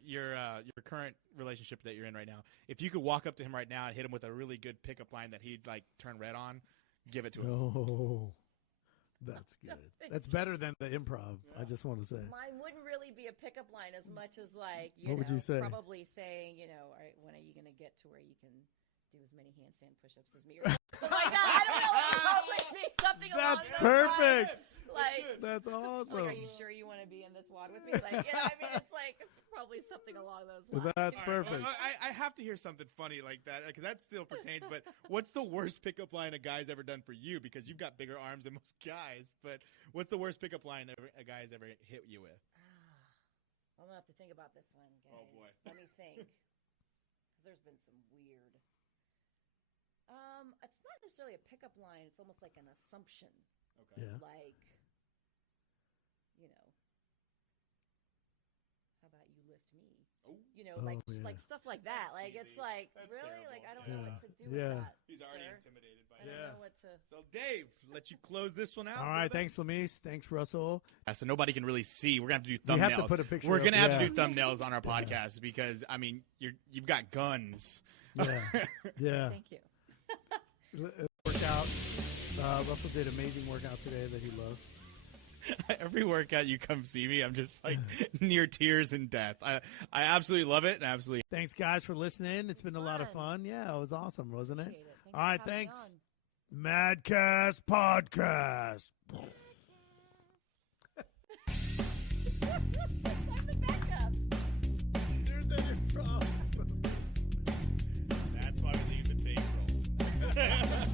current relationship that you're in right now, if you could walk up to him right now and hit him with a really good pickup line that he'd like turn red on, give it to us. Oh, that's good. That's better than the improv. I just want to say. Mine wouldn't really be a pickup line as much as like What would you say? Probably saying all right, when are you going to get to where you can do as many handstand push-ups as me? Or something like that. I don't know. It would probably be something along That's those perfect. lines. Like, That's awesome. are you sure you want to be in this WOD with me? Like, it's probably something along those lines. That's All right, perfect. well, I have to hear something funny like that because that still pertains. But what's the worst pickup line a guy's ever done for you? Because you've got bigger arms than most guys. But what's the worst pickup line a guy's ever hit you with? I'm going to have to think about this one, guys. Oh, boy. Let me think. Because there's been some weird. It's not necessarily a pickup line. It's almost like an assumption. Okay. Yeah. Like, how about you lift me? Oh. Like yeah. stuff like that. That's like, it's cheesy. like, That's really? terrible. Like, I don't Yeah. know what to do Yeah. with that. He's already sir. intimidated by I don't know what to. So, Dave, let you close this one out. All right, brother. thanks, Lameace. Thanks, Russell. So nobody can really see. We're gonna have to do thumbnails. We have to put a picture. We're gonna have yeah. to do thumbnails on our podcast because I mean, you've got guns. Yeah, yeah. Thank you. Workout. Russell did amazing workout today that he loved. Every workout you come see me, I'm just like near tears and death. I absolutely love it. And absolutely. Thanks, guys, for listening. It's been a lot of fun. Yeah, it was awesome, wasn't it? Appreciate it. All right, thanks. MADcast Podcast. I'm the backup. That's why we leave the tape roll.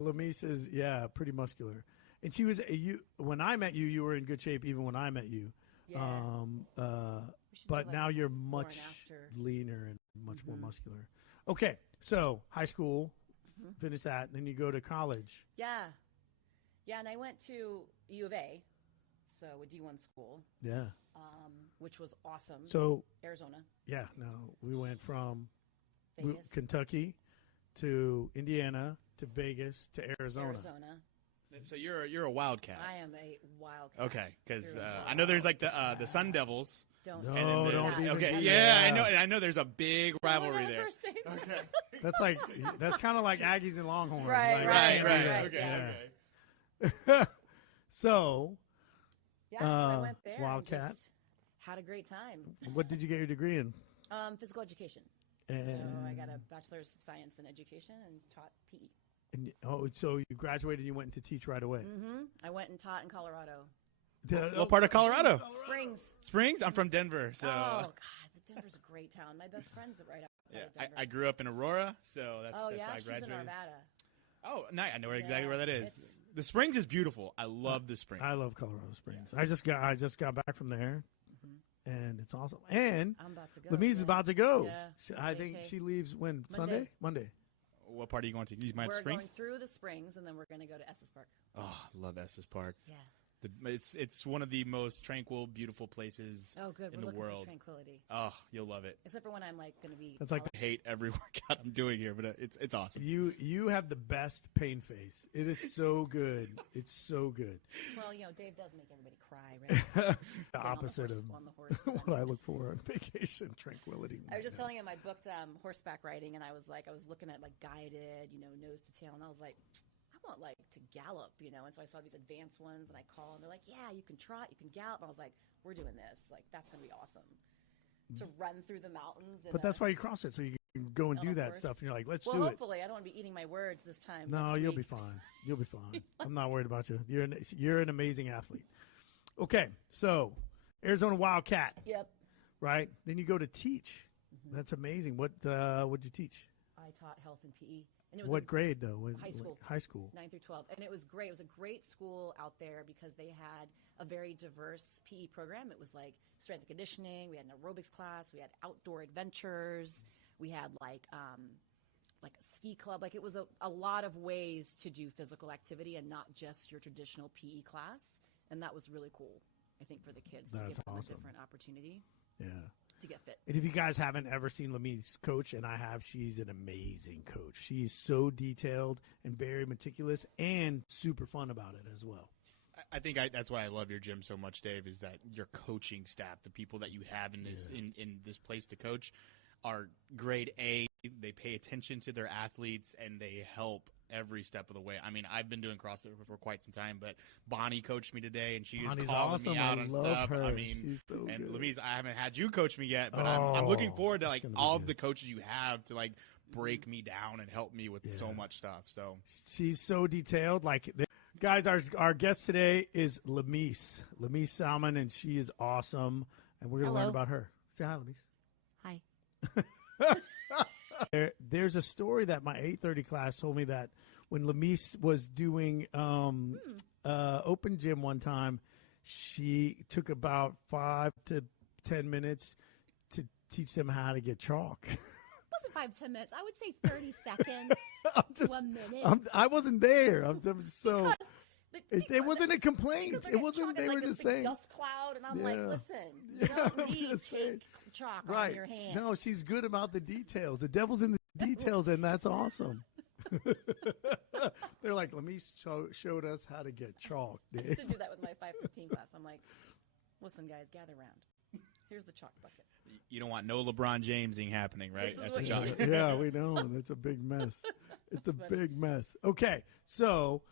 Lameace is, pretty muscular. And she was, when I met you, you were in good shape even when I met you. Yeah. But do, now like, you're before much and after. leaner and much more muscular. Okay, so high school, finish that, and then you go to college. Yeah. Yeah, and I went to U of A, so a D1 school, Yeah. which was awesome. So, Arizona, yeah, no, we went from Vegas, Kentucky to Indiana to Vegas to Arizona. So you're a wildcat. I am a wildcat. Okay, because You're a I know there's like the Sun Devils. Don't. No, And then there's- don't even Okay, do yeah, that. I know. And I know there's a big rivalry there. Okay. That's kind of like Aggies and Longhorns. Right, like, right, Right. right, Okay. yeah. Okay. So, Yeah, so I went there Wildcat. and just had a great time. what did you get your degree in? Physical education. And, So I got a bachelor's of science in education and taught PE. so you graduated and you went into teach right away. I went and taught in Colorado. What part of Colorado? Springs. Springs. I'm from Denver, so. Oh, God, Denver's a great town. My best friend's right outside Yeah, of Denver. I grew up in Aurora, so that's oh, that's yeah, how I she's in graduated. Arvada. Oh, nice. I know exactly Yeah, where that is. it's- The Springs is beautiful. I love the Springs. I love Colorado Springs. I just got back from there, and it's awesome. And I'm about to go. Lameace is about to go. Yeah. I think Vacay. she leaves when Monday. Monday. What part are you going to? You mind We're Springs? going through the Springs, and then we're going to go to Estes Park. Oh, I love Estes Park. Yeah. It's one of the most tranquil, beautiful places Oh, good. in We're the looking world. for tranquility. Oh, you'll love it. Except for when I'm like going to be. That's like I hate every workout I'm doing here, but it's awesome. You have the best pain face. It is so good. It's so good. Well, Dave does make everybody cry, right? The opposite of on the horse. what I look for on vacation, tranquility. I was just telling him I booked horseback riding, and I was looking at like guided, nose to tail, and I was like, I want like to gallop, and so I saw these advanced ones, and I call, and they're like, yeah, you can trot, you can gallop. And I was like, we're doing this, like that's gonna be awesome to run through the mountains. But that's why you cross it, so you can go and On do a that horse? stuff. And you're like, let's well, do it. hopefully, I don't want to be eating my words this time. No, next you'll week. be fine. You'll be fine. I'm not worried about you. You're an amazing athlete. Okay, so Arizona Wildcat, Yep. right? Then you go to teach. That's amazing. What would you teach? I taught health and PE, and it was What grade though? high school. High school. 9 through 12, and it was great. It was a great school out there because they had a very diverse PE program. It was like strength and conditioning. We had an aerobics class. We had outdoor adventures. We had like a ski club. Like it was a lot of ways to do physical activity and not just your traditional PE class. And that was really cool, I think, for the kids to That's give them awesome. a different opportunity Yeah. to get fit. And if you guys haven't ever seen Lameace coach, and I have, she's an amazing coach. She's so detailed and very meticulous and super fun about it as well. I think that's why I love your gym so much, Dave. Is that your coaching staff, the people that you have in this in this place to coach, are grade A. They pay attention to their athletes and they help every step of the way. I mean, I've been doing CrossFit for quite some time, but Bonnie coached me today, and she's Bonnie's calling awesome. me out I on love stuff. her. I mean, She's so and good. Lameace, I haven't had you coach me yet, but I'm looking forward to like that's gonna be all of good. the coaches you have to like break me down and help me with so Yeah. much stuff. So She's so detailed. Like, guys, our guest today is Lameace Salman, and she is awesome. And we're going to learn Hello. about her. Say hi, Lameace. Hi. There's a story that my 8:30 class told me that when Lameace was doing open gym one time, she took about 5 to 10 minutes to teach them how to get chalk. It wasn't 5-10 minutes. I would say 30 seconds I'm to just, a minute. I wasn't there. I'm so. Because It wasn't a complaint. because I It get wasn't. chalk They and, were like, this just big saying. dust cloud, and I'm like, Yeah. listen, you Yeah, don't I'm need just saying. take chalk Right. on your hand. No, she's good about the details. The devil's in the details, and that's awesome. They're like, Lameace showed us how to get chalk. I Dude. used to do that with my 5:15 class. I'm like, listen, guys, gather around. Here's the chalk bucket. you don't want no LeBron Jamesing happening, right? This is At what the you chalk. do. Yeah, we know. That's a big mess. It's a That's funny. big mess. Okay, so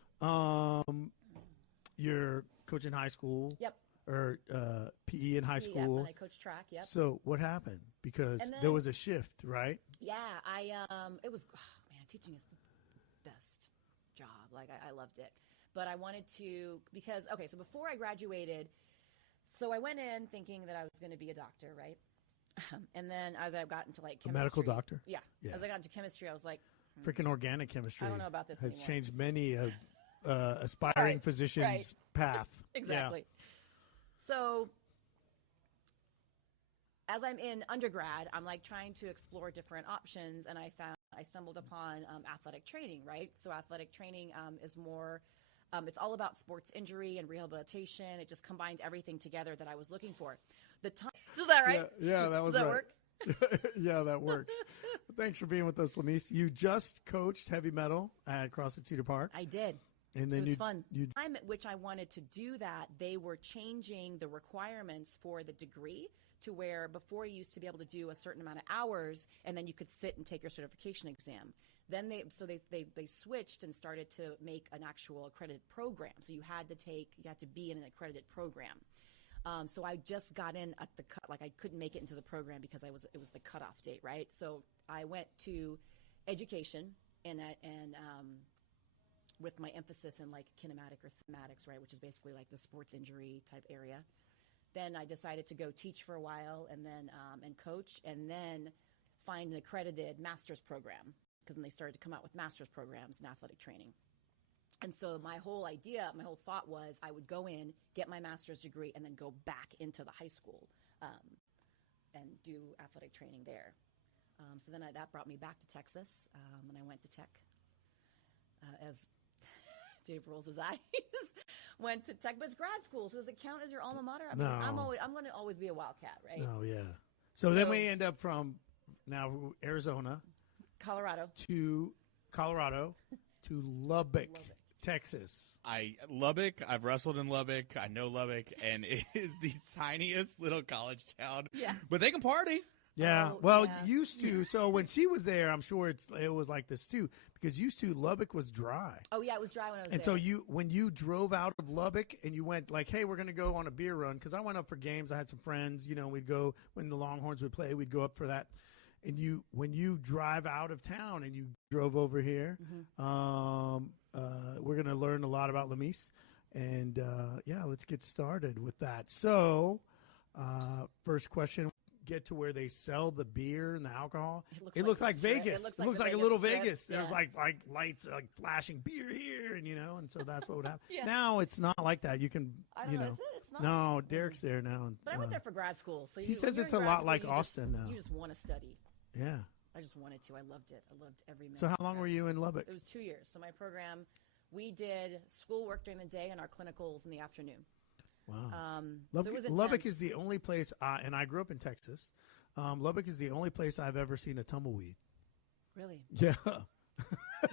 you're coaching high school. Yep. Or PE in high Yep, school. and I coach track. Yep. So what happened? Because And there then- was a shift, right? Yeah, it was, man, teaching is the best job. Like, I loved it. But I wanted to, because, okay, so before I graduated, so I went in thinking that I was going to be a doctor, right? And then as I got into like A chemistry. medical doctor? Yeah. Yeah. As I got into chemistry, I was like, Freaking organic chemistry. I don't know about this has anymore. changed many aspiring Right, physicians' right. path. exactly. So as I'm in undergrad, I'm like trying to explore different options, and I stumbled upon athletic training, right? So athletic training is more, it's all about sports injury and rehabilitation. It just combines everything together that I was looking for. Is that right? Yeah, that was Does that right. work? Yeah, that works. Thanks for being with us, Lameace. You just coached heavy metal at CrossFit Cedar Park, I did. and then It was fun. You The time at which I wanted to do that, they were changing the requirements for the degree to where before you used to be able to do a certain amount of hours, and then you could sit and take your certification exam. Then they switched and started to make an actual accredited program. So you had to be in an accredited program. So I just got in at the cut, like I couldn't make it into the program because it was the cutoff date, right? So I went to education and with my emphasis in like kinematic or thematics, right, which is basically like the sports injury type area. Then I decided to go teach for a while and then and coach, and then find an accredited master's program, because then they started to come out with master's programs in athletic training. And so my whole thought was I would go in, get my master's degree, and then go back into the high school and do athletic training there. So then that brought me back to Texas, and I went to Tech as Dave rolls his eyes. Went to Tech, but it's grad school, so does it count as your alma mater? I mean, No. I'm going to always be a Wildcat, right? Oh yeah. So then So- we end up from now Arizona Colorado. to Colorado to Lubbock, Texas. Lubbock, I've wrestled in Lubbock. I know Lubbock, and it is the tiniest little college town. Yeah. But they can party. Yeah. Oh, Well, yeah. used to. So when she was there, I'm sure it was like this too, because used to Lubbock was dry. Oh, yeah, it was dry when I was And there. so when you drove out of Lubbock and you went like, hey, we're going to go on a beer run, because I went up for games. I had some friends, we'd go when the Longhorns would play, we'd go up for that. And when you drive out of town and you drove over here, we're going to learn a lot about Lameace. And let's get started with that. So first question. Get to where they sell the beer and the alcohol. It looks the like strip. Vegas. It It looks the like a Vegas little strip. Vegas. There's Yeah. like lights like flashing beer here, and so that's what would happen. Yeah. Now it's not like that. You can, I don't know. Is it? It's not. No, Derek's there now. And, But I went there for grad school. So he when says you're it's in a grad lot school, like you Austin just, now. You just want to study. Yeah. I just wanted to. I loved it. I loved every minute. So how of long grad were you school. in Lubbock? It was 2 years. So my program, we did schoolwork during the day and our clinicals in the afternoon. Wow. So it was Lubbock intense. is the only place, and I grew up in Texas. Lubbock is the only place I've ever seen a tumbleweed. Really? Yeah.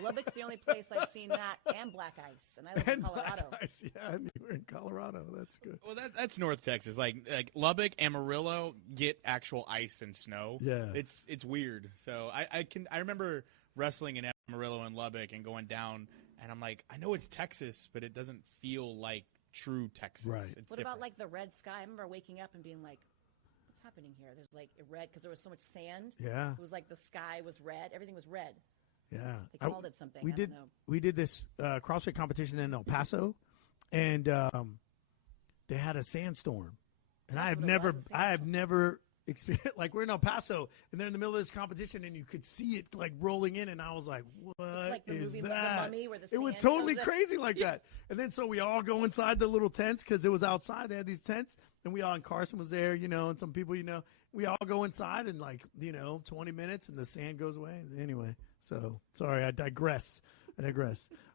Lubbock's the only place I've seen that and black ice, and I live in Colorado. Black ice, yeah, and you were in Colorado. That's good. Well, that's North Texas. Like Lubbock, Amarillo get actual ice and snow. Yeah. It's weird. So I remember wrestling in Amarillo and Lubbock and going down, and I'm like, I know it's Texas, but it doesn't feel like true Texas. Right. It's What different. about like the red sky? I remember waking up and being like, what's happening here? There's like red because there was so much sand. Yeah. It was like the sky was red. Everything was red. Yeah. They called it something. We I did. don't know. We did this CrossFit competition in El Paso, and they had a sandstorm, and That's I have what it never, was, a I have sandstorm. never experienced, like, we're in El Paso, and they're in the middle of this competition, and you could see it like rolling in, and I was like, what Like the is movie The that? Mummy where the It was sand totally comes in. crazy like that. And then so we all go inside the little tents because it was outside. They had these tents, and we all, and Carson was there, and some people, we all go inside in like 20 minutes, and the sand goes away. Anyway, so sorry, I digress.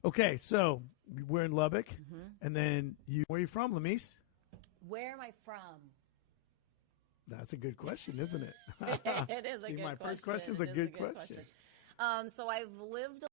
Okay, so we're in Lubbock, and then where are you from, Lameace? Where am I from? That's a good question, isn't it? It is a See, good my question. first question's It a is good question. So I've lived